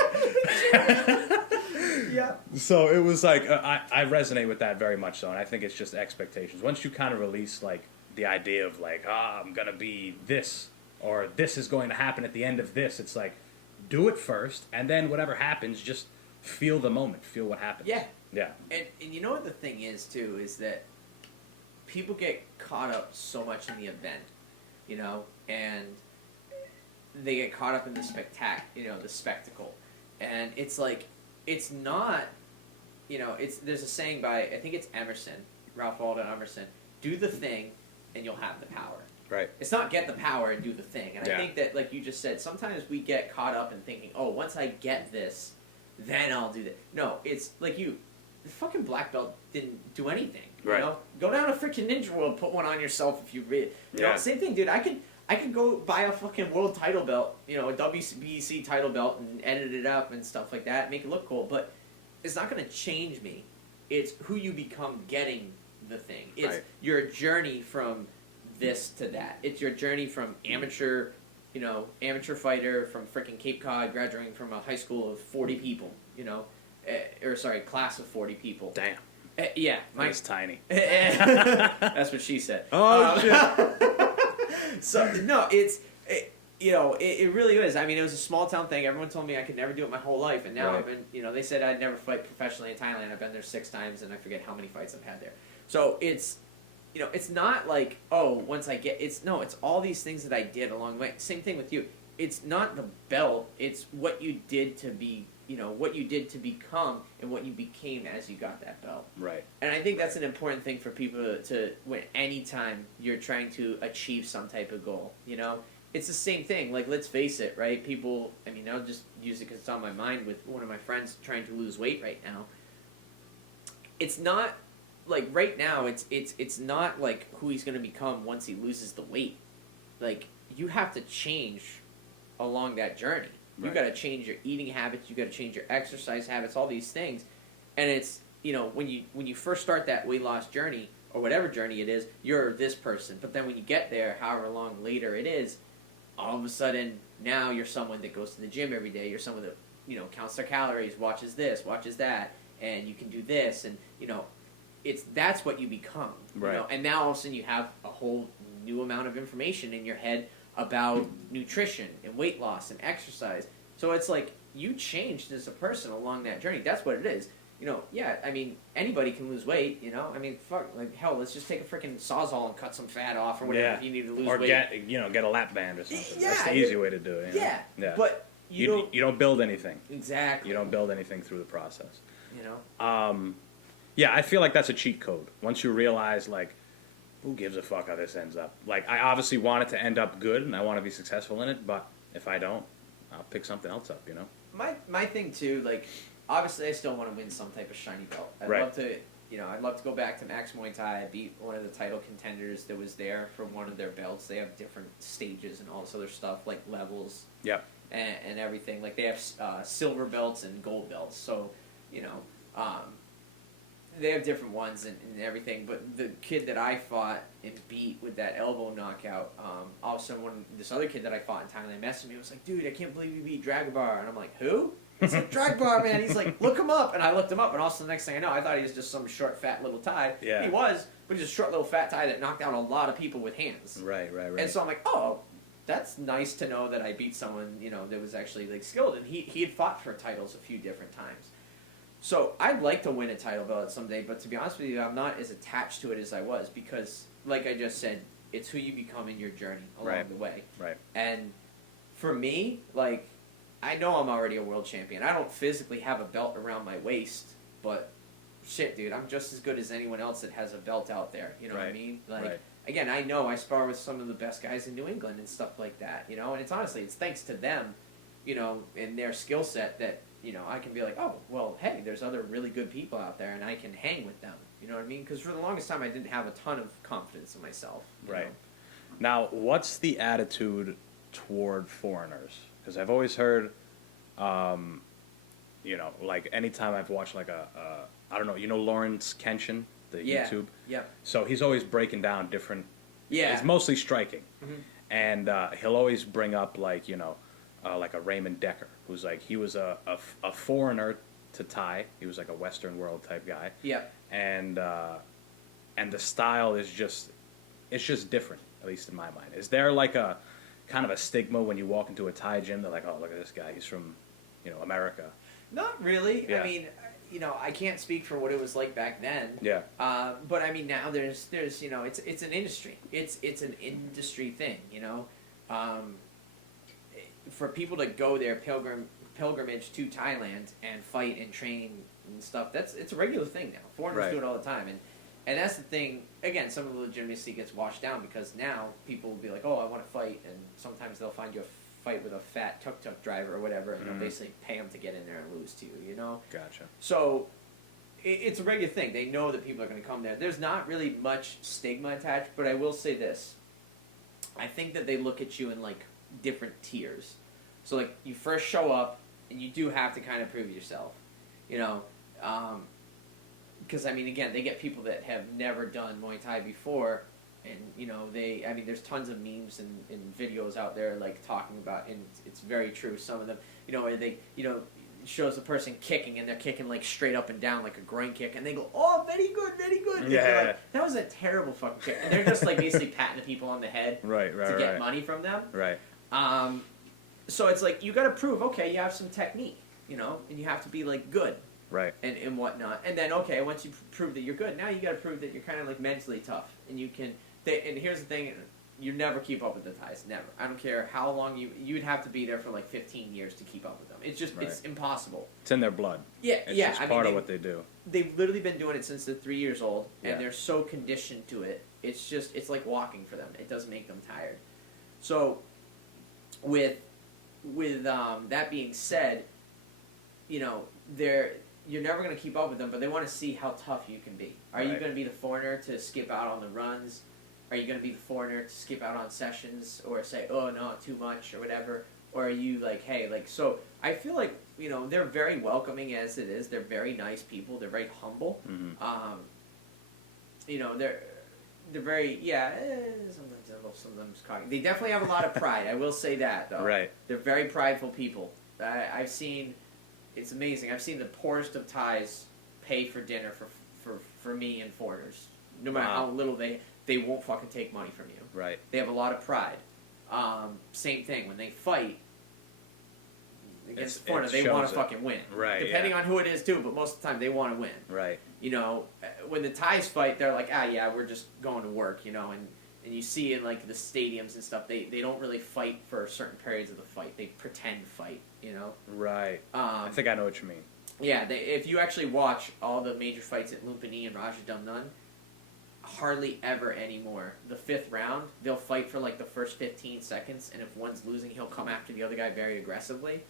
yeah. So it was like, I resonate with that very much so, and I think it's just expectations. Once you kind of release, like, the idea of, like, I'm going to be this, or this is going to happen at the end of this, it's like, do it first, and then whatever happens, just feel the moment, feel what happens. Yeah. Yeah. And you know what the thing is, too, is that people get caught up so much in the event, you know, and they get caught up in the the spectacle. And it's like, it's not there's a saying by, I think it's Emerson, Ralph Waldo Emerson, do the thing and you'll have the power. Right. It's not get the power and do the thing. And I think that, like you just said, sometimes we get caught up in thinking, oh, once I get this, then I'll do that. No, it's like the fucking black belt didn't do anything. Right. You know? Go down to freaking Ninja World, put one on yourself if you read. You know, same thing, dude. I could go buy a fucking world title belt, a WBC title belt, and edit it up and stuff like that, make it look cool. But it's not going to change me. It's who you become getting the thing. It's your journey from this to that. It's your journey from amateur fighter from freaking Cape Cod, graduating from a high school of 40 people, class of 40 people. Damn. Yeah. Mine's tiny. That's what she said. Oh, shit. So, no, it really is. I mean, it was a small town thing. Everyone told me I could never do it my whole life. And now I've been, they said I'd never fight professionally in Thailand. I've been there 6 times, and I forget how many fights I've had there. So it's, it's not like, once I get, it's all these things that I did along the way. Same thing with you. It's not the belt. It's what you did to be, what you did to become and what you became as you got that belt. Right. And I think that's an important thing for people to anytime you're trying to achieve some type of goal, It's the same thing. Like, let's face it, right? People, I'll just use it because it's on my mind with one of my friends trying to lose weight right now. It's not, like, right now, it's not, like, who he's going to become once he loses the weight. Like, you have to change along that journey. You got to change your eating habits. You got to change your exercise habits. All these things, and it's when you first start that weight loss journey or whatever journey it is, you're this person. But then when you get there, however long later it is, all of a sudden now you're someone that goes to the gym every day. You're someone that counts their calories, watches this, watches that, and you can do this, and that's what you become. Right. And now all of a sudden you have a whole new amount of information in your head about nutrition and weight loss and exercise. So it's like you changed as a person along that journey. That's what it is. Anybody can lose weight, fuck, like, hell, let's just take a freaking Sawzall and cut some fat off or whatever if you need to lose weight. Or get a lap band or something. That's the easy way to do it. Yeah. But you don't build anything. Exactly. You don't build anything through the process. Yeah, I feel like that's a cheat code. Once you realize, like, who gives a fuck how this ends up? Like, I obviously want it to end up good, and I want to be successful in it, but if I don't, I'll pick something else up, My thing, too, like, obviously I still want to win some type of shiny belt. I'd love to go back to Max Muay Thai. I beat one of the title contenders that was there for one of their belts. They have different stages and all this other stuff, like levels. Yep. And everything. Like, they have silver belts and gold belts. So, they have different ones and everything, but the kid that I fought and beat with that elbow knockout, all of a sudden this other kid that I fought in Thailand messaged me. He was like, dude, I can't believe you beat Dragabar. And I'm like, who? It's like, Dragabar, man. He's like, look him up. And I looked him up, and also the next thing I know, I thought he was just some short, fat little Thai. Yeah. He was, but he's a short little fat Thai that knocked out a lot of people with hands. Right. And so I'm like, oh, that's nice to know that I beat someone, that was actually, like, skilled. And he had fought for titles a few different times. So I'd like to win a title belt someday, but to be honest with you, I'm not as attached to it as I was because, like I just said, it's who you become in your journey along the way. Right. And for me, like, I know I'm already a world champion. I don't physically have a belt around my waist, but shit, dude, I'm just as good as anyone else that has a belt out there. You know what I mean? Like, again, I know I spar with some of the best guys in New England and stuff like that, and it's honestly, it's thanks to them, and their skill set that, I can be like, oh, well, hey, there's other really good people out there, and I can hang with them. You know what I mean? Because for the longest time, I didn't have a ton of confidence in myself. Right. Now, what's the attitude toward foreigners? Because I've always heard, like, anytime I've watched, like, I don't know, Lawrence Kenshin, the YouTube? Yeah. So he's always breaking down different... Yeah. He's mostly striking. Mm-hmm. And he'll always bring up, like, like a Raymond Decker, who's like, he was a foreigner to Thai. He was like a Western world type guy. Yeah. And the style is just, it's just different, at least in my mind. Is there like a kind of a stigma when you walk into a Thai gym? They're like, oh, look at this guy. He's from, America. Not really. Yeah. I mean, I can't speak for what it was like back then. Yeah. But I mean, now there's it's an industry. It's an industry thing. For people to go there, pilgrimage to Thailand and fight and train and stuff. It's a regular thing now. Foreigners do it all the time, and that's the thing. Again, some of the legitimacy gets washed down because now people will be like, "Oh, I want to fight," and sometimes they'll find you a fight with a fat tuk-tuk driver or whatever, and they'll basically pay them to get in there and lose to you. You know? Gotcha. So it's a regular thing. They know that people are going to come there. There's not really much stigma attached, but I will say this. I think that they look at you in, like, different tiers. So, like, you first show up, and you do have to kind of prove yourself. You know? Because, I mean, again, they get people that have never done Muay Thai before, and, you know, there's tons of memes and videos out there, like, talking about, and it's very true, some of them, you know, where they, you know, shows the person kicking, and they're kicking, like, straight up and down, like a groin kick, and they go, "Oh, very good, very good." Yeah. Like, that was a terrible fucking kick. And they're just, like, basically patting the people on the head to get money from them. Right. So it's like, you got to prove, okay, you have some technique, you know, and you have to be, like, good. Right. And whatnot. And then, okay, once you prove that you're good, now you got to prove that you're kind of, like, mentally tough. And you can, and here's the thing, you never keep up with the Thais, never. I don't care how long you'd have to be there for, like, 15 years to keep up with them. It's just, it's impossible. It's in their blood. Yeah, it's just part of what they do. They've literally been doing it since they're 3 years old, and Yeah. they're so conditioned to it. It's just, it's like walking for them. It doesn't make them tired. So, with that being said, you know, you're never going to keep up with them, but they want to see how tough you can be. Are you going to be the foreigner to skip out on the runs? Are you going to be the foreigner to skip out on sessions or say, "Oh, no, too much," or whatever? Or are you like, hey, like, so I feel like, you know, they're very welcoming as it is. They're very nice people. They're very humble. Mm-hmm. You know, they're very, sometimes cocky. They definitely have a lot of pride. I will say that, though. Right. They're very prideful people. I've seen, it's amazing. I've seen the poorest of Thais pay for dinner for me and foreigners. No matter how little they won't fucking take money from you. Right. They have a lot of pride. Same thing, when they fight against the foreigner, they want to fucking win. Right. Depending on who it is, too, but most of the time they want to win. Right. You know, when the Thais fight, they're like, yeah, we're just going to work, you know, and you see in, like, the stadiums and stuff, they don't really fight for certain periods of the fight. They pretend fight, you know? Right. I think I know what you mean. Yeah, if you actually watch all the major fights at Lumpini and Rajadamnern, hardly ever anymore. The 5th round, they'll fight for, like, the first 15 seconds, and if one's losing, he'll come after the other guy very aggressively.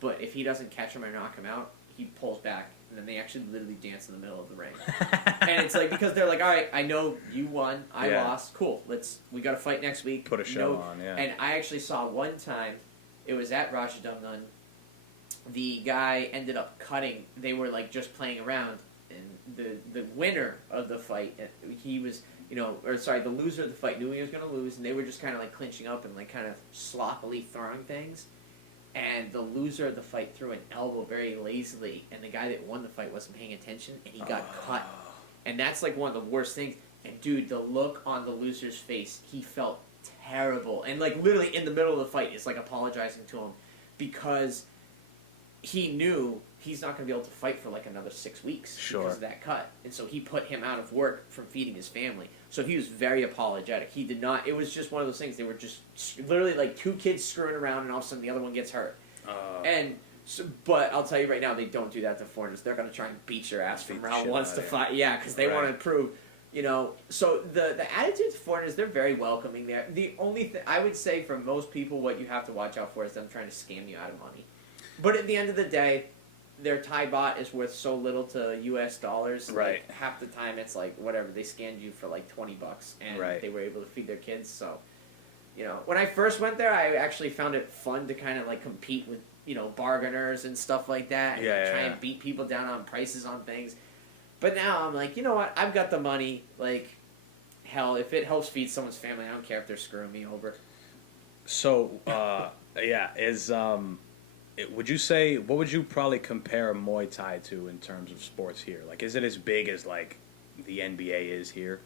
But if he doesn't catch him or knock him out, he pulls back, and then they actually literally dance in the middle of the ring. And it's like, because they're like, all right, I know you won, I lost, cool, we got to fight next week. Put a show on, yeah. And I actually saw one time, it was at Rajadamnern, the guy ended up cutting, they were, like, just playing around, and the winner of the fight, he was, you know, the loser of the fight knew he was going to lose, and they were just kind of, like, clinching up and, like, kind of sloppily throwing things. And the loser of the fight threw an elbow very lazily, and the guy that won the fight wasn't paying attention, and he got cut. And that's, like, one of the worst things. And, dude, the look on the loser's face, he felt terrible. And, like, literally in the middle of the fight, it's, like, apologizing to him because he knew he's not going to be able to fight for, like, another 6 weeks because of that cut. And so he put him out of work from feeding his family. So he was very apologetic. He did not... It was just one of those things. They were just literally, like, 2 kids screwing around, and all of a sudden the other one gets hurt. And... So, but I'll tell you right now, they don't do that to foreigners. They're going to try and beat your ass from round 1 to 5. Yeah, because they want to prove... You know, so the attitude to foreigners, they're very welcoming there. The only thing... I would say for most people, what you have to watch out for is them trying to scam you out of money. But at the end of the day... Their Thai baht is worth so little to U.S. dollars. Right. Like, half the time it's like, whatever, they scanned you for like $20 and they were able to feed their kids. So, you know, when I first went there, I actually found it fun to kind of like compete with, you know, bargainers and stuff like that. And try and beat people down on prices on things. But now I'm like, you know what? I've got the money. Like, hell, if it helps feed someone's family, I don't care if they're screwing me over. So, would you say, what would you probably compare Muay Thai to in terms of sports here? Like, is it as big as, like, the NBA is here?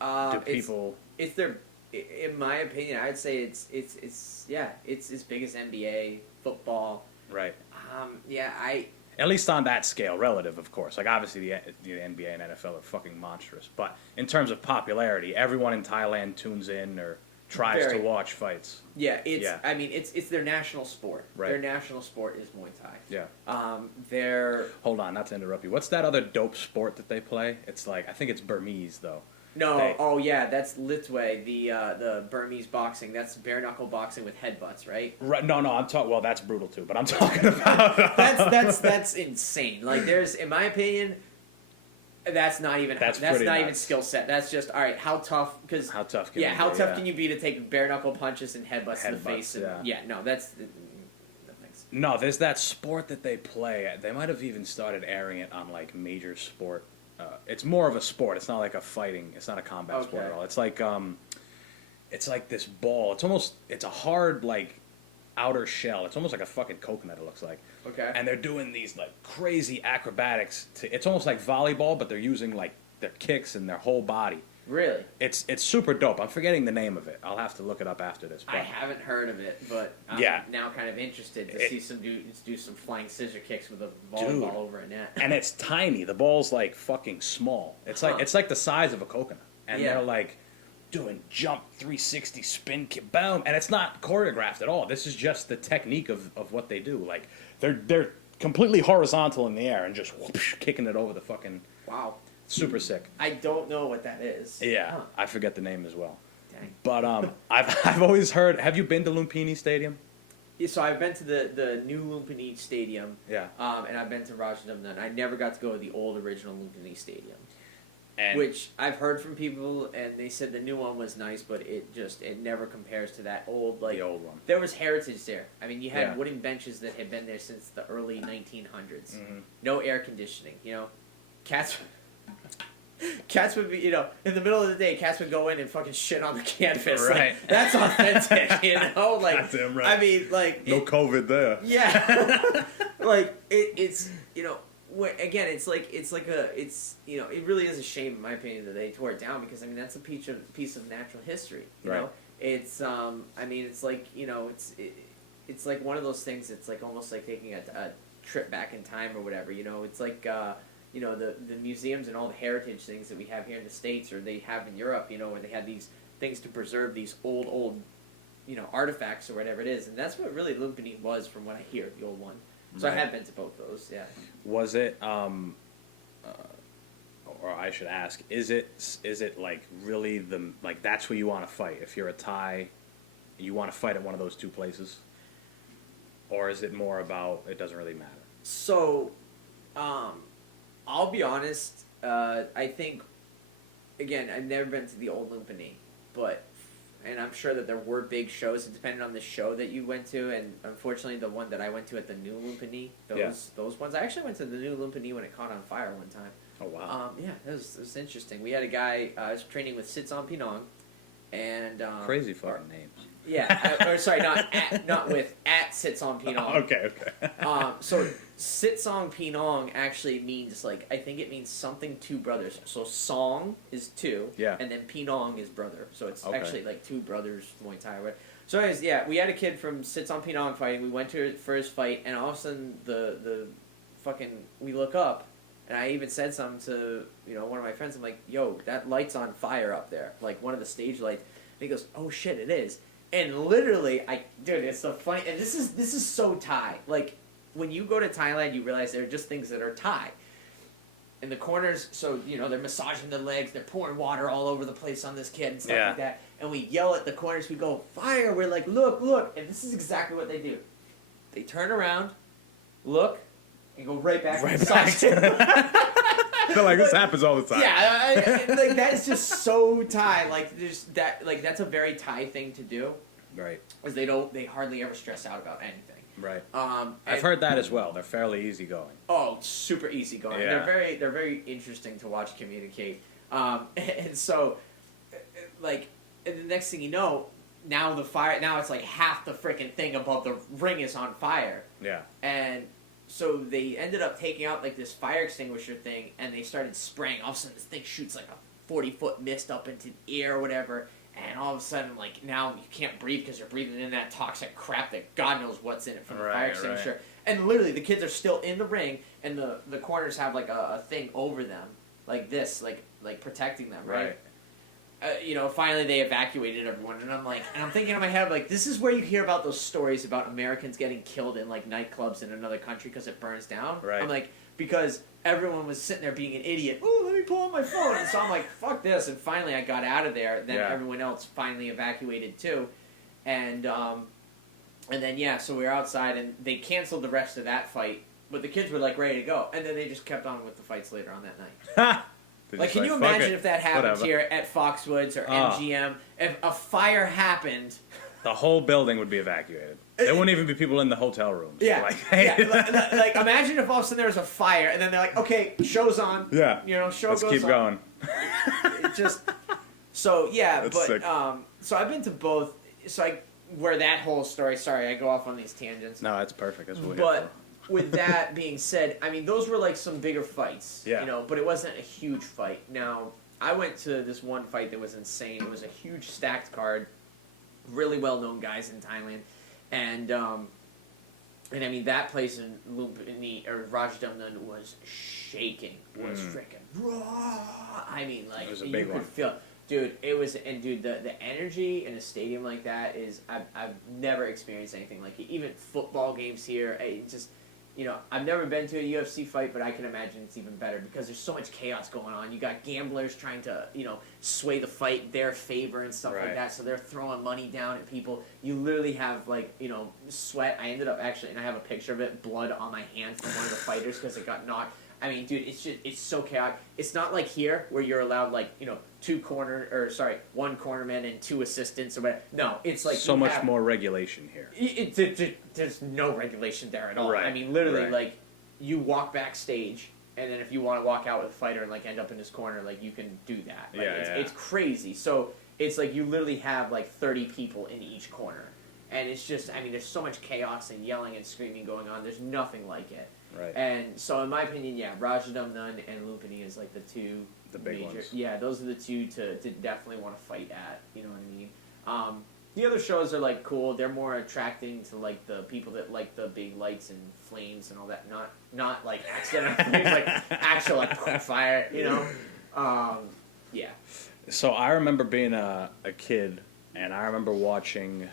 Do people... It's their, in my opinion, I'd say it's as big as NBA, football. Right. At least on that scale, relative, of course. Like, obviously, the NBA and NFL are fucking monstrous. But in terms of popularity, everyone in Thailand tunes in or tries Very. to watch fights. Yeah, Yeah. I mean, it's their national sport. Right. Their national sport is Muay Thai. Yeah. They're Hold on, not to interrupt you. What's that other dope sport that they play? It's like, I think it's Burmese though. no, They- oh yeah, that's Litwe, the Burmese boxing. That's bare knuckle boxing with headbutts, right? Right, no, I'm talking. Well, that's brutal too. But I'm talking about That's insane. Like, there's, in my opinion, that's not even That's that's pretty not even nuts. skill set. That's just all right. How tough? Because how tough can yeah, you how be, tough yeah. can you be to take bare knuckle punches and headbutts to the Headbutts, face? And, yeah. no, that's no thanks. No, there's that sport that they play. They might have even started airing it on like major sport. It's more of a sport. It's not like a fighting. It's not a combat sport Okay. at all. It's like this ball. It's a hard like outer shell. It's almost like a fucking coconut. It looks like. Okay. And they're doing these like crazy acrobatics. It's almost like volleyball, but they're using like their kicks and their whole body. Really? It's super dope. I'm forgetting the name of it. I'll have to look it up after this. I but- haven't heard of it, but I'm Yeah. now kind of interested to see some dudes do some flying scissor kicks with a Dude. volleyball over a net. And it's tiny. The ball's like fucking small. It's Huh. like the size of a coconut. And Yeah. they're like doing jump 360 spin kick, boom, and it's not choreographed at all. This is just the technique of what they do. Like they're completely horizontal in the air and just whoosh, kicking it over the fucking Wow. super sick. I don't know what that is. Yeah, Huh. I forget the name as well. Dang. But I've always heard. Have you been to Lumpini Stadium? Yeah, so I've been to the new Lumpini Stadium, Yeah. and I've been to Rajadamnern. I never got to go to the old original Lumpini Stadium, And which I've heard from people, and they said the new one was nice, but it never compares to that old, like, the old one. there was heritage there. I mean, you had Yeah. wooden benches that had been there since the early 1900s. Mm-hmm. No air conditioning, Cats would be, in the middle of the day, cats would go in and fucking shit on the canvas. Right. Like, that's authentic, Like, Goddamn right. I mean, like... COVID there. Yeah, like it's again it's it really is a shame in my opinion that they tore it down, because I mean that's a piece of natural history. You know, Right. it's I mean it's like it's like one of those things. It's like almost like taking a trip back in time or whatever. It's like the museums and all the heritage things that we have here in the States or they have in Europe. Where they have these things to preserve these old artifacts or whatever it is, and that's what really Lumpini was, from what I hear, the old one. So Right. I have been to both those, yeah. Was it, or I should ask, is it like really that's where you want to fight? If you're a Thai, you want to fight at one of those two places? Or is it more about, it doesn't really matter? So, I'll be honest, I think, again, I've never been to the old Lumpini, and I'm sure that there were big shows, it depended on the show that you went to, and unfortunately the one that I went to at the new Lumpini, those ones, I actually went to the new Lumpini when it caught on fire one time. Oh, wow. Yeah, it was interesting. We had a guy, I was training with Sitson Pinong, and... Crazy fucking names. Yeah, sorry, at Sitson Pinong. Okay. So Sitsong Pinong actually means, like, I think it means something two brothers. So Song is two, Yeah. and then Pinong is brother. So it's Okay. actually like two brothers Muay Thai. Right? So anyways, yeah, we had a kid from Sitsong Pinong fighting. We went to it for his fight, and all of a sudden the fucking, we look up, and I even said something to, one of my friends. I'm like, yo, that light's on fire up there. Like, one of the stage lights. And he goes, oh shit, it is. And literally, dude, it's so funny. And this is so Thai. Like, when you go to Thailand, you realize there are just things that are Thai. In the corners, so, they're massaging the legs, they're pouring water all over the place on this kid and stuff like that. And we yell at the corners, we go, fire! We're like, look! And this is exactly what they do. They turn around, look, and go right back and massage it. I feel like this happens all the time. Yeah, like, that is just so Thai. Like, that's a very Thai thing to do. Right. Because they hardly ever stress out about anything. Right. I've I've heard that as well. They're fairly easygoing. Oh, super easygoing. Yeah. They're very interesting to watch communicate. And so, like, and the next thing you know, now it's like half the freaking thing above the ring is on fire. Yeah. And so they ended up taking out like this fire extinguisher thing, and they started spraying. All of a sudden, this thing shoots like a 40-foot mist up into the air or whatever. And all of a sudden, like, now you can't breathe because you're breathing in that toxic crap that God knows what's in it from the fire extinguisher. Right. And literally, the kids are still in the ring, and the corners have like a thing over them, like this, like protecting them, right? finally they evacuated everyone, and I'm thinking in my head, like, this is where you hear about those stories about Americans getting killed in, like, nightclubs in another country because it burns down. Right. I'm like, because everyone was sitting there being an idiot. Oh, let me pull out my phone. And so I'm like, fuck this. And finally I got out of there. Then everyone else finally evacuated too. And then, so we were outside, and they canceled the rest of that fight. But the kids were, like, ready to go. And then they just kept on with the fights later on that night. Like, can you imagine if that happened here at Foxwoods or MGM? If a fire happened... The whole building would be evacuated. There wouldn't even be people in the hotel rooms. Yeah. Like, hey. Like, imagine if all of a sudden there was a fire, and then they're like, okay, show's on. Yeah. Show Let's goes keep on. going. It just... So, yeah, That's but... sick. So I've been to both... So where that whole story... Sorry, I go off on these tangents. No, that's perfect. That's what we're here But with that being said, I mean, those were like some bigger fights. Yeah. But it wasn't a huge fight. Now, I went to this one fight that was insane. It was a huge stacked card. Really well-known guys in Thailand. And I mean, that place in Lumpini, or Rajdamnern, was shaking. Was freaking raw. I mean, like, it was a you big could one. feel... Dude, it was... And, dude, the energy in a stadium like that is... I've never experienced anything like it. Even football games here, it just... I've never been to a UFC fight, but I can imagine it's even better because there's so much chaos going on. You got gamblers trying to, sway the fight their favor and stuff like that, so they're throwing money down at people. You literally have, like, sweat. I ended up actually, and I have a picture of it, blood on my hand from one of the fighters because it got knocked. I mean, dude, it's so chaotic. It's not like here where you're allowed, like, one cornerman and two assistants or whatever. No, it's like so much more regulation here. There's no regulation there at all. Right. I mean, literally, like, you walk backstage, and then if you want to walk out with a fighter and, like, end up in this corner, like, you can do that. Like, it's crazy. So it's like you literally have, like, 30 people in each corner. And it's just, I mean, there's so much chaos and yelling and screaming going on. There's nothing like it. Right. And so, in my opinion, Rajdamnern and Lumpini is, like, the two big major... ones. Yeah, those are the two to definitely want to fight at. You know what I mean? The other shows are, like, cool. They're more attracting to, like, the people that like the big lights and flames and all that. Not like, accidental flames, like, actual, like, fire, Yeah. So I remember being a kid, and I remember watching,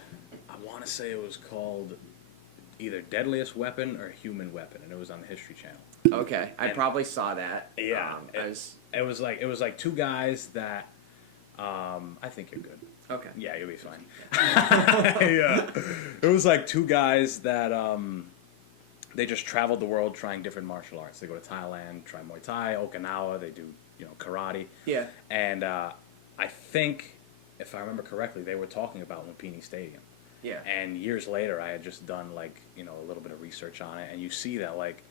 I want to say it was called either Deadliest Weapon or Human Weapon, and it was on the History Channel. Okay, I probably saw that. Yeah. It was like two guys that, I think you're good. Okay. Yeah, you'll be fine. Yeah. It was like two guys that they just traveled the world trying different martial arts. They go to Thailand, try Muay Thai, Okinawa, they do, karate. Yeah. And I think, if I remember correctly, they were talking about Lumpini Stadium. Yeah. And years later, I had just done, like, a little bit of research on it, and you see that, like,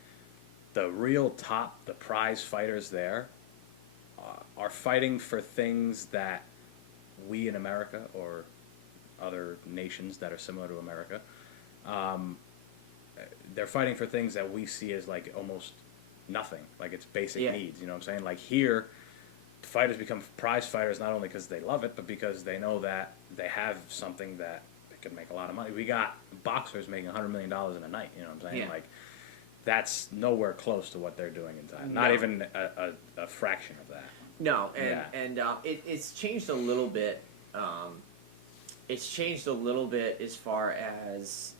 the real top, the prize fighters there are fighting for things that we in America or other nations that are similar to America, they're fighting for things that we see as, like, almost nothing. Like, it's basic needs, you know what I'm saying? Like, here, fighters become prize fighters not only because they love it, but because they know that they have something that they could make a lot of money. We got boxers making $100 million in a night, you know what I'm saying? Yeah. Like, that's nowhere close to what they're doing in Thailand. No. Not even a fraction of that. No, it's changed a little bit. It's changed a little bit as far as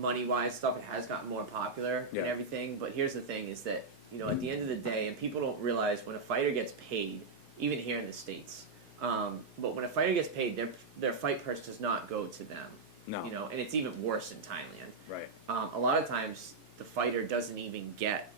money-wise stuff. It has gotten more popular and everything. But here's the thing: is that at the end of the day, and people don't realize when a fighter gets paid, even here in the States, but when a fighter gets paid, their fight purse does not go to them. No. And it's even worse in Thailand. Right. A lot of times, the fighter doesn't even get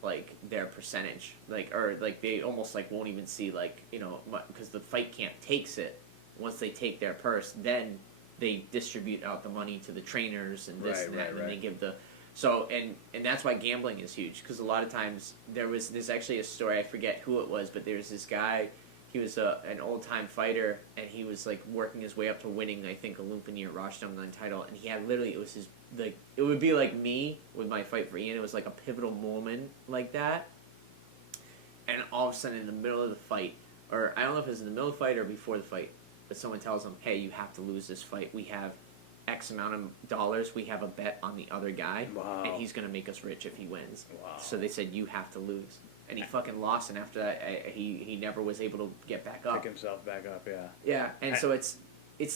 like their percentage, or they almost won't even see because the fight camp takes it. Once they take their purse, then they distribute out the money to the trainers and this and that, and they give the and that's why gambling is huge, because a lot of times there's actually a story, I forget who it was, but there's this guy. He was an old-time fighter, and he was working his way up to winning, I think, a Lumpini or Rajdamnern title, and he had literally, it was his, it would be like me with my fight for Ian. It was like a pivotal moment like that, and all of a sudden in the middle of the fight, or I don't know if it was in the middle of the fight or before the fight, but someone tells him, hey, you have to lose this fight. We have X amount of dollars. We have a bet on the other guy, Wow. and he's going to make us rich if he wins. Wow. So they said, you have to lose. and he fucking lost, and after that, he never was able to get back up. Pick himself back up, yeah. Yeah, and so it's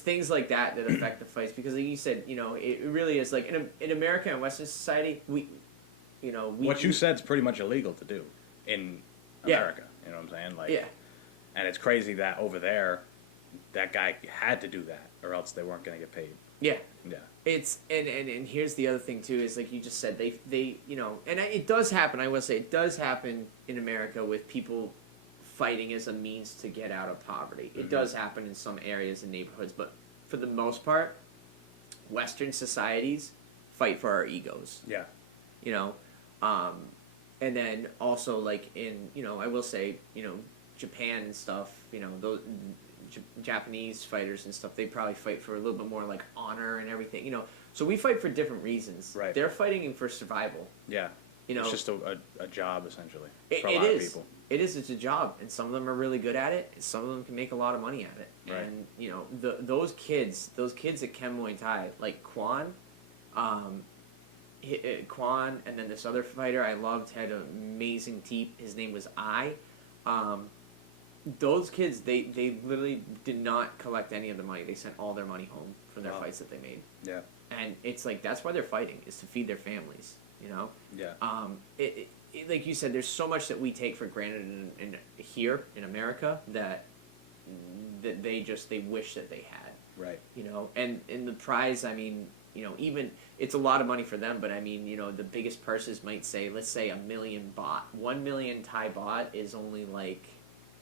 things like that that affect the fights, because like you said, it really is like in America and Western society, we What you said's pretty much illegal to do in America. You know what I'm saying? Like, yeah. And it's crazy that over there, that guy had to do that, or else they weren't going to get paid. Yeah. Yeah. It's and here's the other thing too, is like you just said, they and it does happen. I will say it does happen in America with people fighting as a means to get out of poverty. It does happen in some areas and neighborhoods, but for the most part, Western societies fight for our egos. Yeah. And then also like in I will say Japan and stuff, those Japanese fighters and stuff, they probably fight for a little bit more like honor and everything, so we fight for different reasons. Right. They're fighting for survival. Yeah. It's just a job, essentially, for a lot of people. It's a job, and some of them are really good at it, and some of them can make a lot of money at it. Right. And those kids at Ken Muay Thai, like Kwan, and then this other fighter I loved had an amazing teep. His name was those kids, they literally did not collect any of the money. They sent all their money home for their fights that they made. Yeah. And it's like, that's why they're fighting, is to feed their families, Yeah. Like you said, there's so much that we take for granted in here in America that they wish that they had. Right. And in the prize, I mean, even it's a lot of money for them, but I mean, the biggest purses might say, let's say $1 million baht. 1 million Thai baht is only like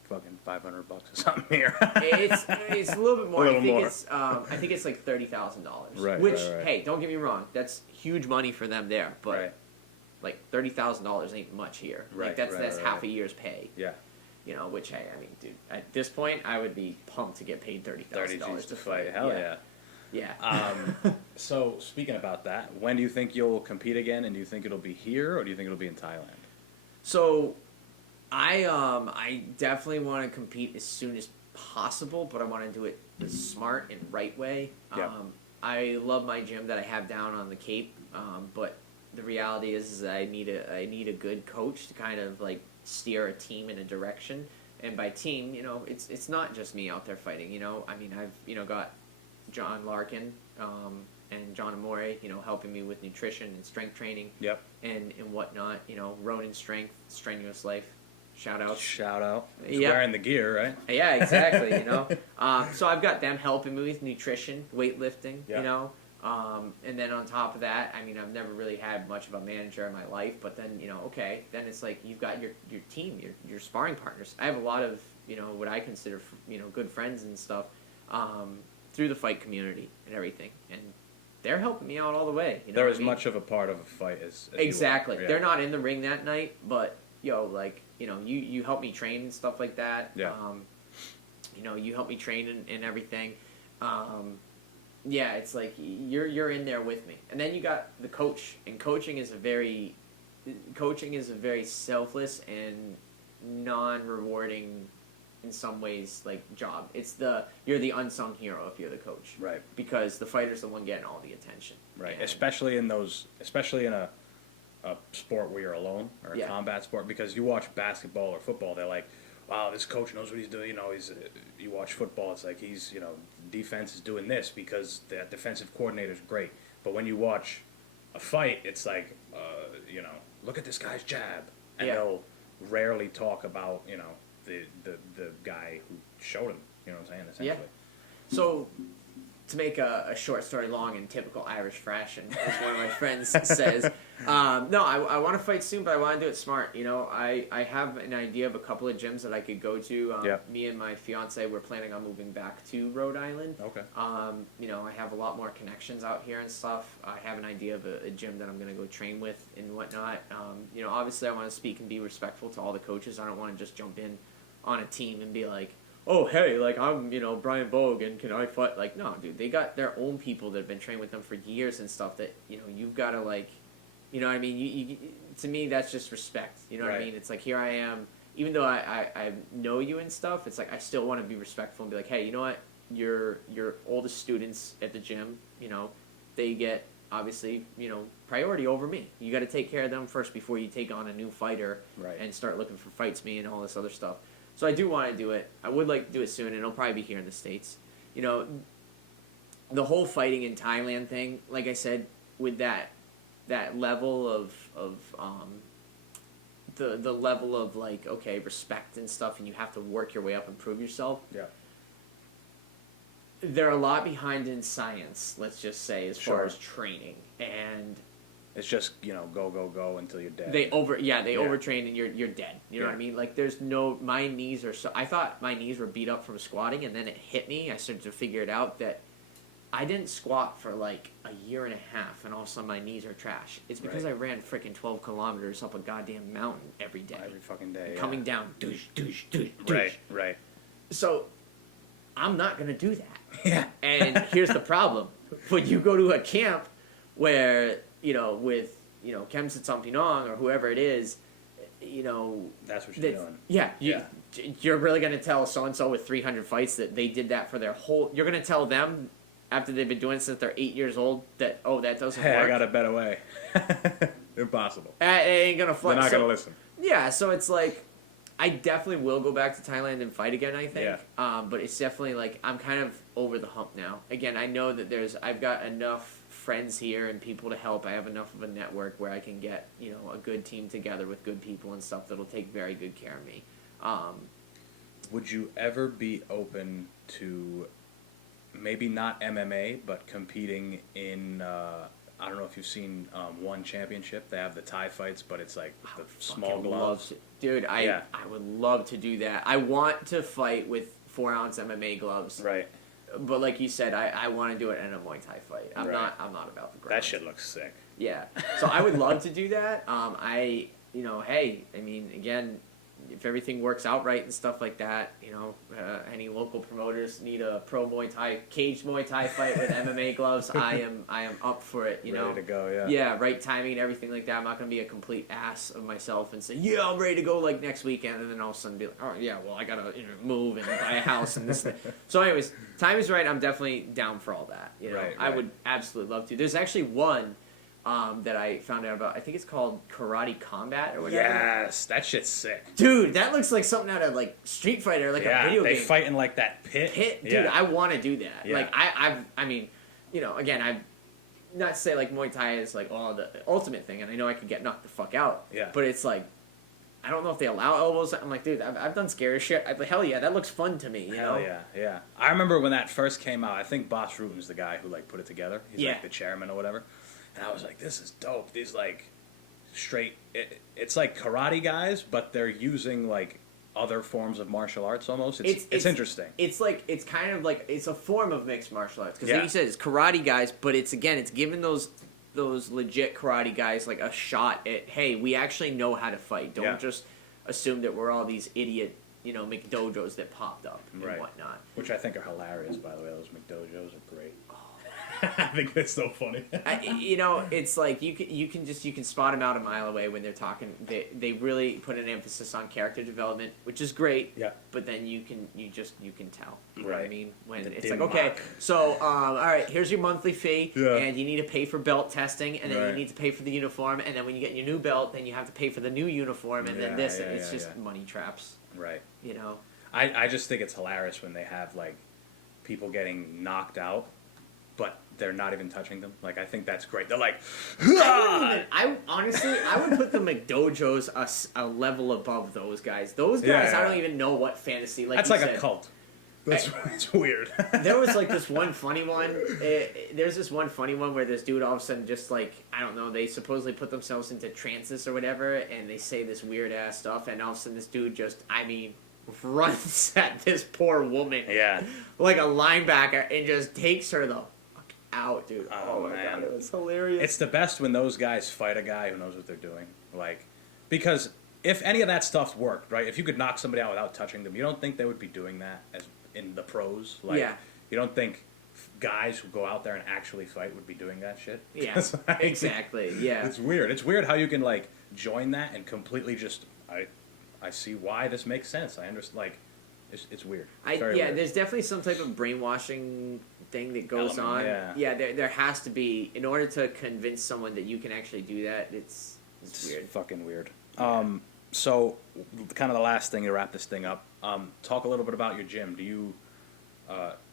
fucking $500 or something here. it's a little bit more. I think it's like $30,000. Right. Which, right. hey, don't get me wrong, that's huge money for them there, but Right. like $30,000 ain't much here. Right, Like that's right. half a year's pay. Yeah. Which, hey, I mean, dude, at this point, I would be pumped to get paid $30,000 to fight. Hell yeah. Yeah. So speaking about that, when do you think you'll compete again, and do you think it'll be here, or do you think it'll be in Thailand? So, I definitely want to compete as soon as possible, but I want to do it the smart and right way. Yeah. I love my gym that I have down on the Cape, but the reality is that I need a good coach to kind of like steer a team in a direction. And by team, it's not just me out there fighting. I mean, I've got John Larkin and John Amore, helping me with nutrition and strength training. Yep. And whatnot. Ronin Strength, Strenuous Life. Shout out. He's wearing the gear, right? Yeah, exactly. So I've got them helping me with nutrition, weightlifting. Yeah. And then on top of that, I mean, I've never really had much of a manager in my life. But then okay, then it's like you've got your team, your sparring partners. I have a lot of what I consider good friends and stuff through the fight community and everything, and they're helping me out all the way. They're as much of a part of a fight as exactly. You are. Yeah. They're not in the ring that night, but you help me train and stuff like that. Yeah. You help me train and everything. Yeah, it's like you're in there with me, and then you got the coach, and coaching is a very selfless and non-rewarding in some ways like job. You're the unsung hero if you're the coach, right? Because the fighter's the one getting all the attention, right? And especially in a sport where you're alone, or a combat sport, because you watch basketball or football, they're like, wow, this coach knows what he's doing. You watch football, it's like he's defense is doing this because that defensive coordinator is great. But when you watch a fight, it's like look at this guy's jab, and they'll rarely talk about the guy who showed him. You know what I'm saying? Essentially. Yeah. So, to make a short story long in typical Irish fashion, as one of my friends says, no, I want to fight soon, but I want to do it smart. I have an idea of a couple of gyms that I could go to. Me and my fiance, we're planning on moving back to Rhode Island. Okay. I have a lot more connections out here and stuff. I have an idea of a gym that I'm going to go train with and whatnot. Obviously I want to speak and be respectful to all the coaches. I don't want to just jump in on a team and be like, oh, hey, like, I'm, Brian Bogue, and can I fight? Like, no, dude, they got their own people that have been trained with them for years and stuff that, you've got to, like, what I mean? You to me, that's just respect. You know what I mean? It's like, here I am, even though I know you and stuff, it's like, I still want to be respectful and be like, hey, you know what? Your oldest students at the gym, they get obviously, priority over me. You got to take care of them first before you take on a new fighter Right. and start looking for fights me and all this other stuff. So I do want to do it. I would like to do it soon, and it'll probably be here in the States. The whole fighting in Thailand thing, like I said, with that level of the level of like, okay, respect and stuff, and you have to work your way up and prove yourself. Yeah. They're a lot behind in science, let's just say, as far Sure. as training, and It's just, go until you're dead. they overtrain and you're dead. You know what I mean? Like my knees are so. I thought my knees were beat up from squatting, and then it hit me. I started to figure it out that I didn't squat for like a year and a half, and all of a sudden my knees are trash. It's because Right. I ran freaking 12 kilometers up a goddamn mountain every day. Every fucking day. Coming down, douche, douche, douche, douche. Right, right. So, I'm not going to do that. Yeah. And here's the problem. When you go to a camp where, with, Kem Sitsampinong or whoever it is, That's what you're doing. Yeah. Yeah. You're really going to tell so-and-so with 300 fights that they did that for their whole... You're going to tell them, after they've been doing it since they're 8 years old, that, that doesn't Hey, work. I got a better way. Impossible. It ain't going to fly. They're not going to listen. Yeah, so it's like... I definitely will go back to Thailand and fight again, I think. Yeah. But it's definitely like I'm kind of over the hump now. Again, I know that I've got enough friends here and people to help. I have enough of a network where I can get, a good team together with good people and stuff that'll take very good care of me. Would you ever be open to maybe not MMA, but competing in, I don't know if you've seen One Championship. They have the Thai fights, but it's like the small gloves. Dude, I would love to do that. I want to fight with 4-ounce MMA gloves. Right. But like you said, I want to do it in a Muay Thai fight. I'm Right. not about the ground. That shit looks sick. Yeah. So I would love to do that. Hey, I mean, again, if everything works out right and stuff like that, any local promoters need a pro Muay Thai, caged Muay Thai fight with MMA gloves, I am up for it, Ready to go, yeah. Yeah, right timing and everything like that. I'm not going to be a complete ass of myself and say, yeah, I'm ready to go like next weekend, and then all of a sudden be like, oh yeah, well I got to move and buy a house and this thing. So anyways, time is right. I'm definitely down for all that. Right, I would absolutely love to. There's actually one that I found out about. I think it's called Karate Combat or whatever. Yes, that shit's sick. Dude, that looks like something out of like Street Fighter, like a video they game. fight in like that pit. Dude, Yeah. I want to do that. Yeah. Like I mean, again, I'm not to say like Muay Thai is like the ultimate thing, and I know I could get knocked the fuck out. Yeah. But it's like, I don't know if they allow elbows. I'm like, dude, I've done scary shit. I'd be like, hell yeah, that looks fun to me. You know? Yeah. I remember when that first came out. I think Boss Rutan's the guy who like put it together. He's like the chairman or whatever. And I was like, this is dope. These like straight. It's like karate guys, but they're using like other forms of martial arts almost. It's interesting. It's like it's kind of like it's a form of mixed martial arts because Yeah. like you said, it's karate guys, but it's giving those legit karate guys like a shot at, hey, we actually know how to fight. Don't just assume that we're all these idiot McDojos that popped up and whatnot. Which I think are hilarious, by the way. Those McDojos are great. I think that's so funny. It's like you can spot them out a mile away when they're talking. They really put an emphasis on character development, which is great. Yeah. But then you can tell. You know what I mean? When The it's like, dim okay, mak. so all right, here's your monthly fee, Yeah. and you need to pay for belt testing, and then you Right. need to pay for the uniform, and then when you get your new belt, then you have to pay for the new uniform, and then this. And it's just money traps. Right. I I just think it's hilarious when they have like people getting knocked out, but they're not even touching them. Like I think that's great. They're like, I honestly, I would put the McDojos a level above those guys. Those guys, I don't even know what fantasy. Like that's you like said. a cult. That's it's weird. There was like this one funny one. There's this one funny one where this dude all of a sudden just like, I don't know, they supposedly put themselves into trances or whatever, and they say this weird ass stuff, and all of a sudden this dude just, runs at this poor woman, like a linebacker, and just takes her the fuck out, dude. Oh my god, it was hilarious. It's the best when those guys fight a guy who knows what they're doing, like because if any of that stuff worked, right? If you could knock somebody out without touching them, you don't think they would be doing that as in the pros? Like, you don't think guys who go out there and actually fight would be doing that shit? Yeah, exactly. Yeah, it's weird. It's weird how you can like join that and completely just I see why this makes sense. I understand. Like, it's weird. It's very weird. There's definitely some type of brainwashing thing that goes Element, on. yeah. There has to be, in order to convince someone that you can actually do that. It's weird. Fucking weird. Yeah. So, kind of the last thing to wrap this thing up. Talk a little bit about your gym. Do you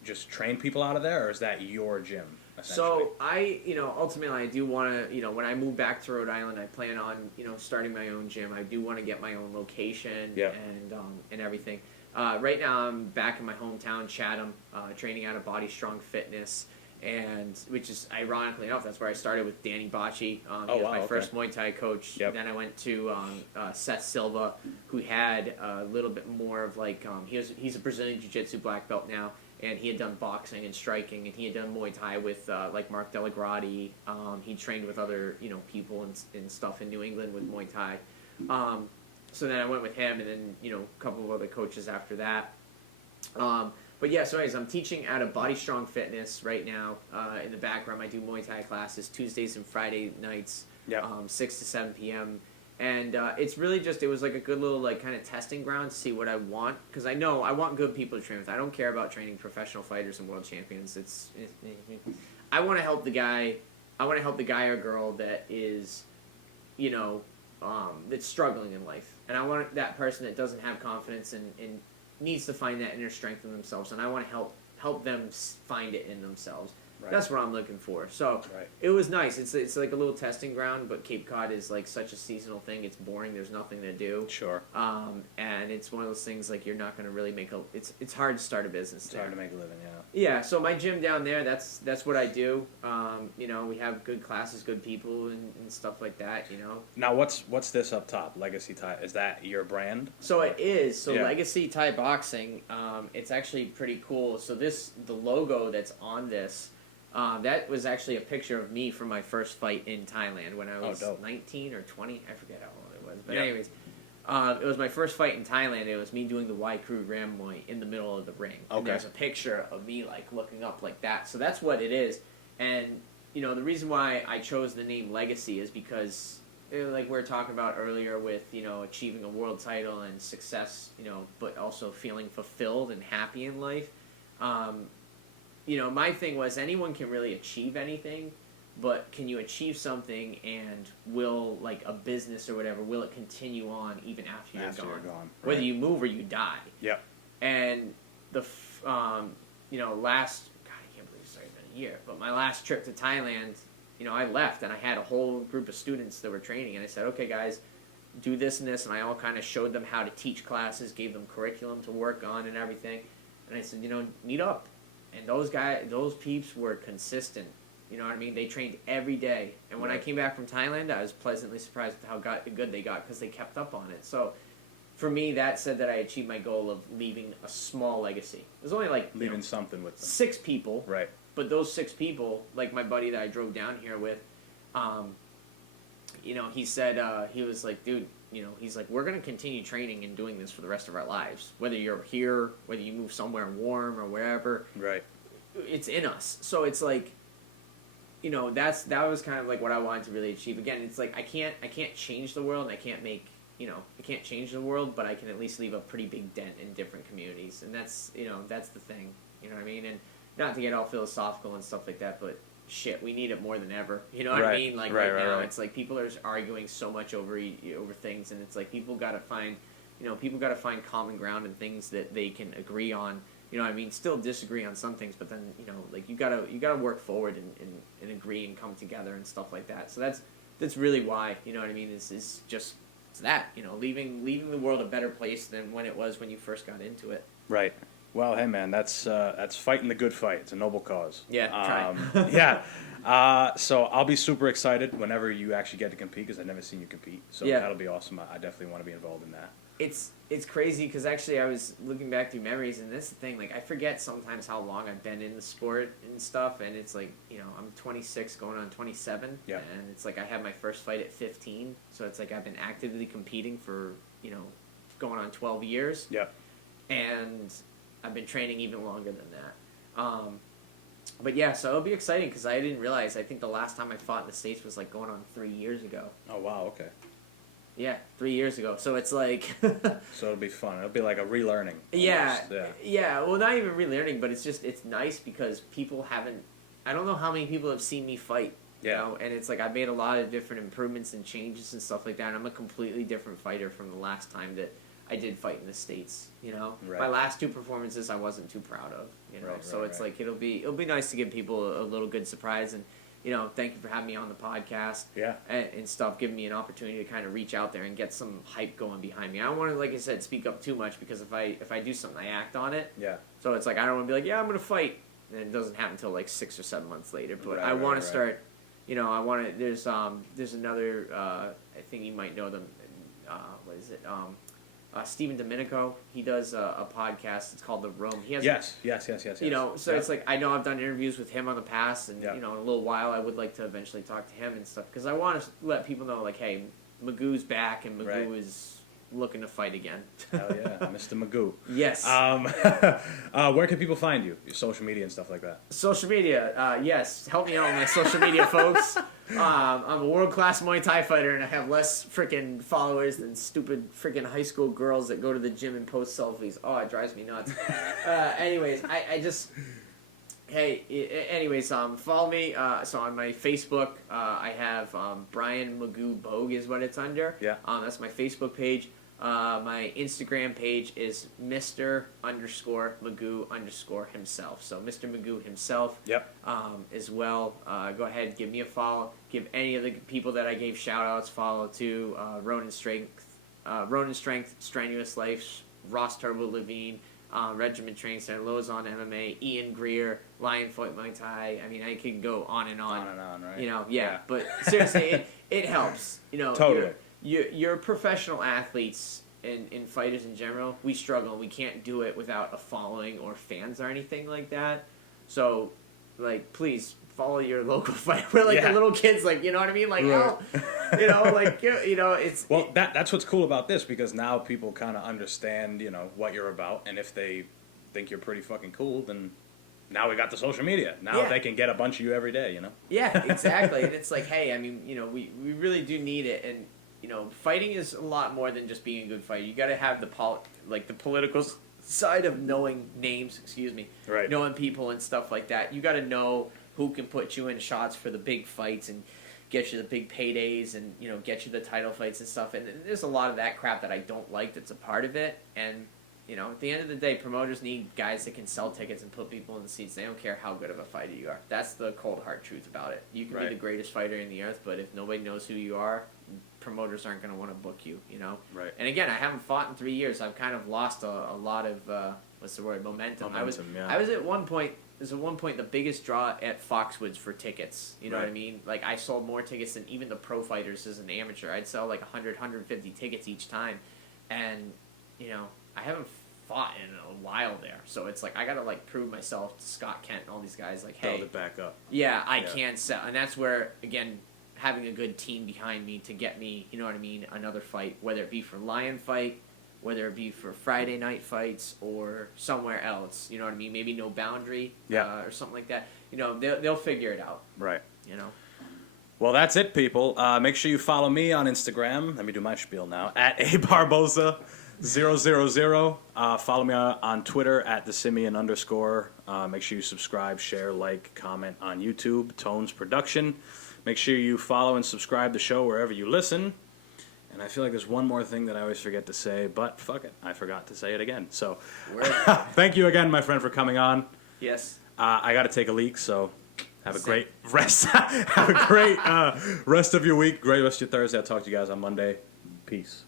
just train people out of there, or is that your gym? So ultimately I do want to, when I move back to Rhode Island, I plan on, starting my own gym. I do want to get my own location and everything. Right now I'm back in my hometown, Chatham, training out of Body Strong Fitness, and which is ironically enough, that's where I started with Danny Bocci. He was my first Muay Thai coach. Yep. Then I went to Seth Silva, who had a little bit more of like, he's a Brazilian Jiu-Jitsu black belt now. And he had done boxing and striking, and he had done Muay Thai with like Mark Delagrati. He trained with other people and stuff in New England with Muay Thai. So then I went with him, and then a couple of other coaches after that. But yeah, so anyways, I'm teaching out of Body Strong Fitness right now. In the background, I do Muay Thai classes Tuesdays and Friday nights, 6 to 7 p.m. And it's really just, it was like a good little like kind of testing ground to see what I want, because I know I want good people to train with. I don't care about training professional fighters and world champions. I want to help the guy. I want to help the guy or girl that is, that's struggling in life, and I want that person that doesn't have confidence and needs to find that inner strength in themselves, and I want to help them find it in themselves. Right. That's what I'm looking for. So It was nice. It's like a little testing ground, but Cape Cod is like such a seasonal thing. It's boring. There's nothing to do. Sure. And it's one of those things like you're not going to really make it's hard to start a business. It's hard to make a living. Yeah. Yeah. So my gym down there, that's what I do. We have good classes, good people, and stuff like that. Now what's this up top? Legacy Thai. Is that your brand? So it is. So Legacy Thai Boxing. It's actually pretty cool. So the logo that's on this. That was actually a picture of me from my first fight in Thailand when I was 19 or 20. I forget how old it was. But anyways, it was my first fight in Thailand. It was me doing the Y Crew Ram Muay in the middle of the ring. Okay. And there's a picture of me like looking up like that. So that's what it is. And, the reason why I chose the name Legacy is because, like we were talking about earlier with, achieving a world title and success, but also feeling fulfilled and happy in life. My thing was anyone can really achieve anything, but can you achieve something and will, like, a business or whatever, will it continue on even after you're gone? Right. Whether you move or you die. Yep. And last, God, I can't believe it's already been a year, but my last trip to Thailand, I left and I had a whole group of students that were training, and I said, okay, guys, do this and this, and I all kind of showed them how to teach classes, gave them curriculum to work on and everything, and I said, meet up. And those peeps were consistent. You know what I mean? They trained every day. And when I came back from Thailand, I was pleasantly surprised with how good they got because they kept up on it. So for me, that said that I achieved my goal of leaving a small legacy. There's only like leaving something with them. 6 people. Right. But those 6 people, like my buddy that I drove down here with, he said, he was like, dude, he's like, we're going to continue training and doing this for the rest of our lives. Whether you're here, whether you move somewhere warm or wherever. Right. It's in us. So it's like, that was kind of like what I wanted to really achieve. Again, it's like I can't change the world, and I can't change the world, but I can at least leave a pretty big dent in different communities. And that's the thing. You know what I mean? And not to get all philosophical and stuff like that, but shit, we need it more than ever. You know what I mean? Like right now, it's like people are arguing so much over things, and it's like people got to find common ground and things that they can agree on. You know what I mean? Still disagree on some things, but then like you gotta work forward and agree and come together and stuff like that. So that's really why, you know what I mean? Is just that, leaving the world a better place than when it was when you first got into it. Right. Well, hey man, that's fighting the good fight. It's a noble cause. Yeah. Try. Yeah. So I'll be super excited whenever you actually get to compete, because I've never seen you compete. So that'll be awesome. I definitely want to be involved in that. It's crazy because actually I was looking back through memories, and this is the thing, like I forget sometimes how long I've been in the sport and stuff, and it's like, I'm 26 going on 27, and it's like I had my first fight at 15, so it's like I've been actively competing for, going on 12 years, and I've been training even longer than that. But yeah, so it'll be exciting because I didn't realize, I think the last time I fought in the States was like going on 3 years ago. Oh wow, okay. Yeah, 3 years ago. So it's like... So it'll be fun. It'll be like a relearning. Yeah, almost. yeah. Well, not even relearning, but it's nice because people haven't... I don't know how many people have seen me fight, you know? And it's like I've made a lot of different improvements and changes and stuff like that, and I'm a completely different fighter from the last time that I did fight in the States, you know? Right. My last 2 performances I wasn't too proud of, you know? So it's like it'll be nice to give people a little good surprise, and, you know, thank you for having me on the podcast and stuff, giving me an opportunity to kind of reach out there and get some hype going behind me. I don't want to, like I said, speak up too much because if I do something, I act on it. Yeah. So it's like I don't want to be like, yeah, I'm going to fight, and it doesn't happen until like 6 or 7 months later. But I want to start, you know, I want to, there's another, I think you might know them, what is it, Stephen Domenico. He does a podcast. It's called The Room. He has yes. You know, so it's like I know I've done interviews with him on the past, and you know, in a little while I would like to eventually talk to him and stuff because I want to let people know like, hey, Magoo's back and Magoo is looking to fight again. Hell yeah, Mr. Magoo. Yes. Where can people find you? Your social media and stuff like that. Social media, yes. Help me out with my social media, folks. I'm a world-class Muay Thai fighter, and I have less freaking followers than stupid freaking high school girls that go to the gym and post selfies. Oh, it drives me nuts. Anyways, I just... Hey, anyways, follow me. So on my Facebook, I have Brian Magoo Bogue is what it's under. Yeah. That's my Facebook page. My Instagram page is Mr_Magoo_ himself. So Mr. Magoo himself. Yep. As well. Go ahead, give me a follow. Give any of the people that I gave shout outs follow to. Ronin Strength, Strenuous Life, Ross Turbo Levine, Regiment Training Center, Lozon MMA, Ian Greer, Lion Fight Muay Thai. I mean, I could go on and on. On and on, right? You know, yeah. But seriously, it helps. You know, totally. You're professional athletes and fighters in general. We struggle. We can't do it without a following or fans or anything like that. So, like, please follow your local fighter. We're like the little kids, like, you know what I mean? Like, oh, you know, like, you know, it's... Well, that's what's cool about this, because now people kind of understand, you know, what you're about, and if they think you're pretty fucking cool, then now we got the social media. Now they can get a bunch of you every day, you know? Yeah, exactly. And it's like, hey, I mean, you know, we really do need it, and, you know, fighting is a lot more than just being a good fighter. You got to have the political side of knowing names, knowing people and stuff like that. You got to know who can put you in shots for the big fights and get you the big paydays and, you know, get you the title fights and stuff. And there's a lot of that crap that I don't like that's a part of it. And, you know, at the end of the day, promoters need guys that can sell tickets and put people in the seats. They don't care how good of a fighter you are. That's the cold, hard truth about it. You can be the greatest fighter in the earth, but if nobody knows who you are, promoters aren't going to want to book you, you know? Right. And again, I haven't fought in 3 years. I've kind of lost a lot of, momentum. I was at one point... There's at one point the biggest draw at Foxwoods for tickets. You know what I mean? Like, I sold more tickets than even the pro fighters as an amateur. I'd sell like 100, 150 tickets each time. And, you know, I haven't fought in a while there. So it's like, I got to, like, prove myself to Scott Kent and all these guys. Like, hey. Build it back up. Yeah, I can sell. And that's where, again, having a good team behind me to get me, you know what I mean, another fight. Whether it be for Lion Fight, whether it be for Friday night fights or somewhere else, you know what I mean? Maybe No Boundary or something like that. You know, they'll figure it out. Right. You know? Well, that's it, people. Make sure you follow me on Instagram. Let me do my spiel now. At abarbosa000. Follow me on Twitter at the Simian _. Make sure you subscribe, share, like, comment on YouTube, Tones Production. Make sure you follow and subscribe the show wherever you listen. And I feel like there's one more thing that I always forget to say, but fuck it, I forgot to say it again. So, thank you again, my friend, for coming on. Yes. I got to take a leak, so have a great rest. Have a great rest of your week. Great rest of your Thursday. I'll talk to you guys on Monday. Peace.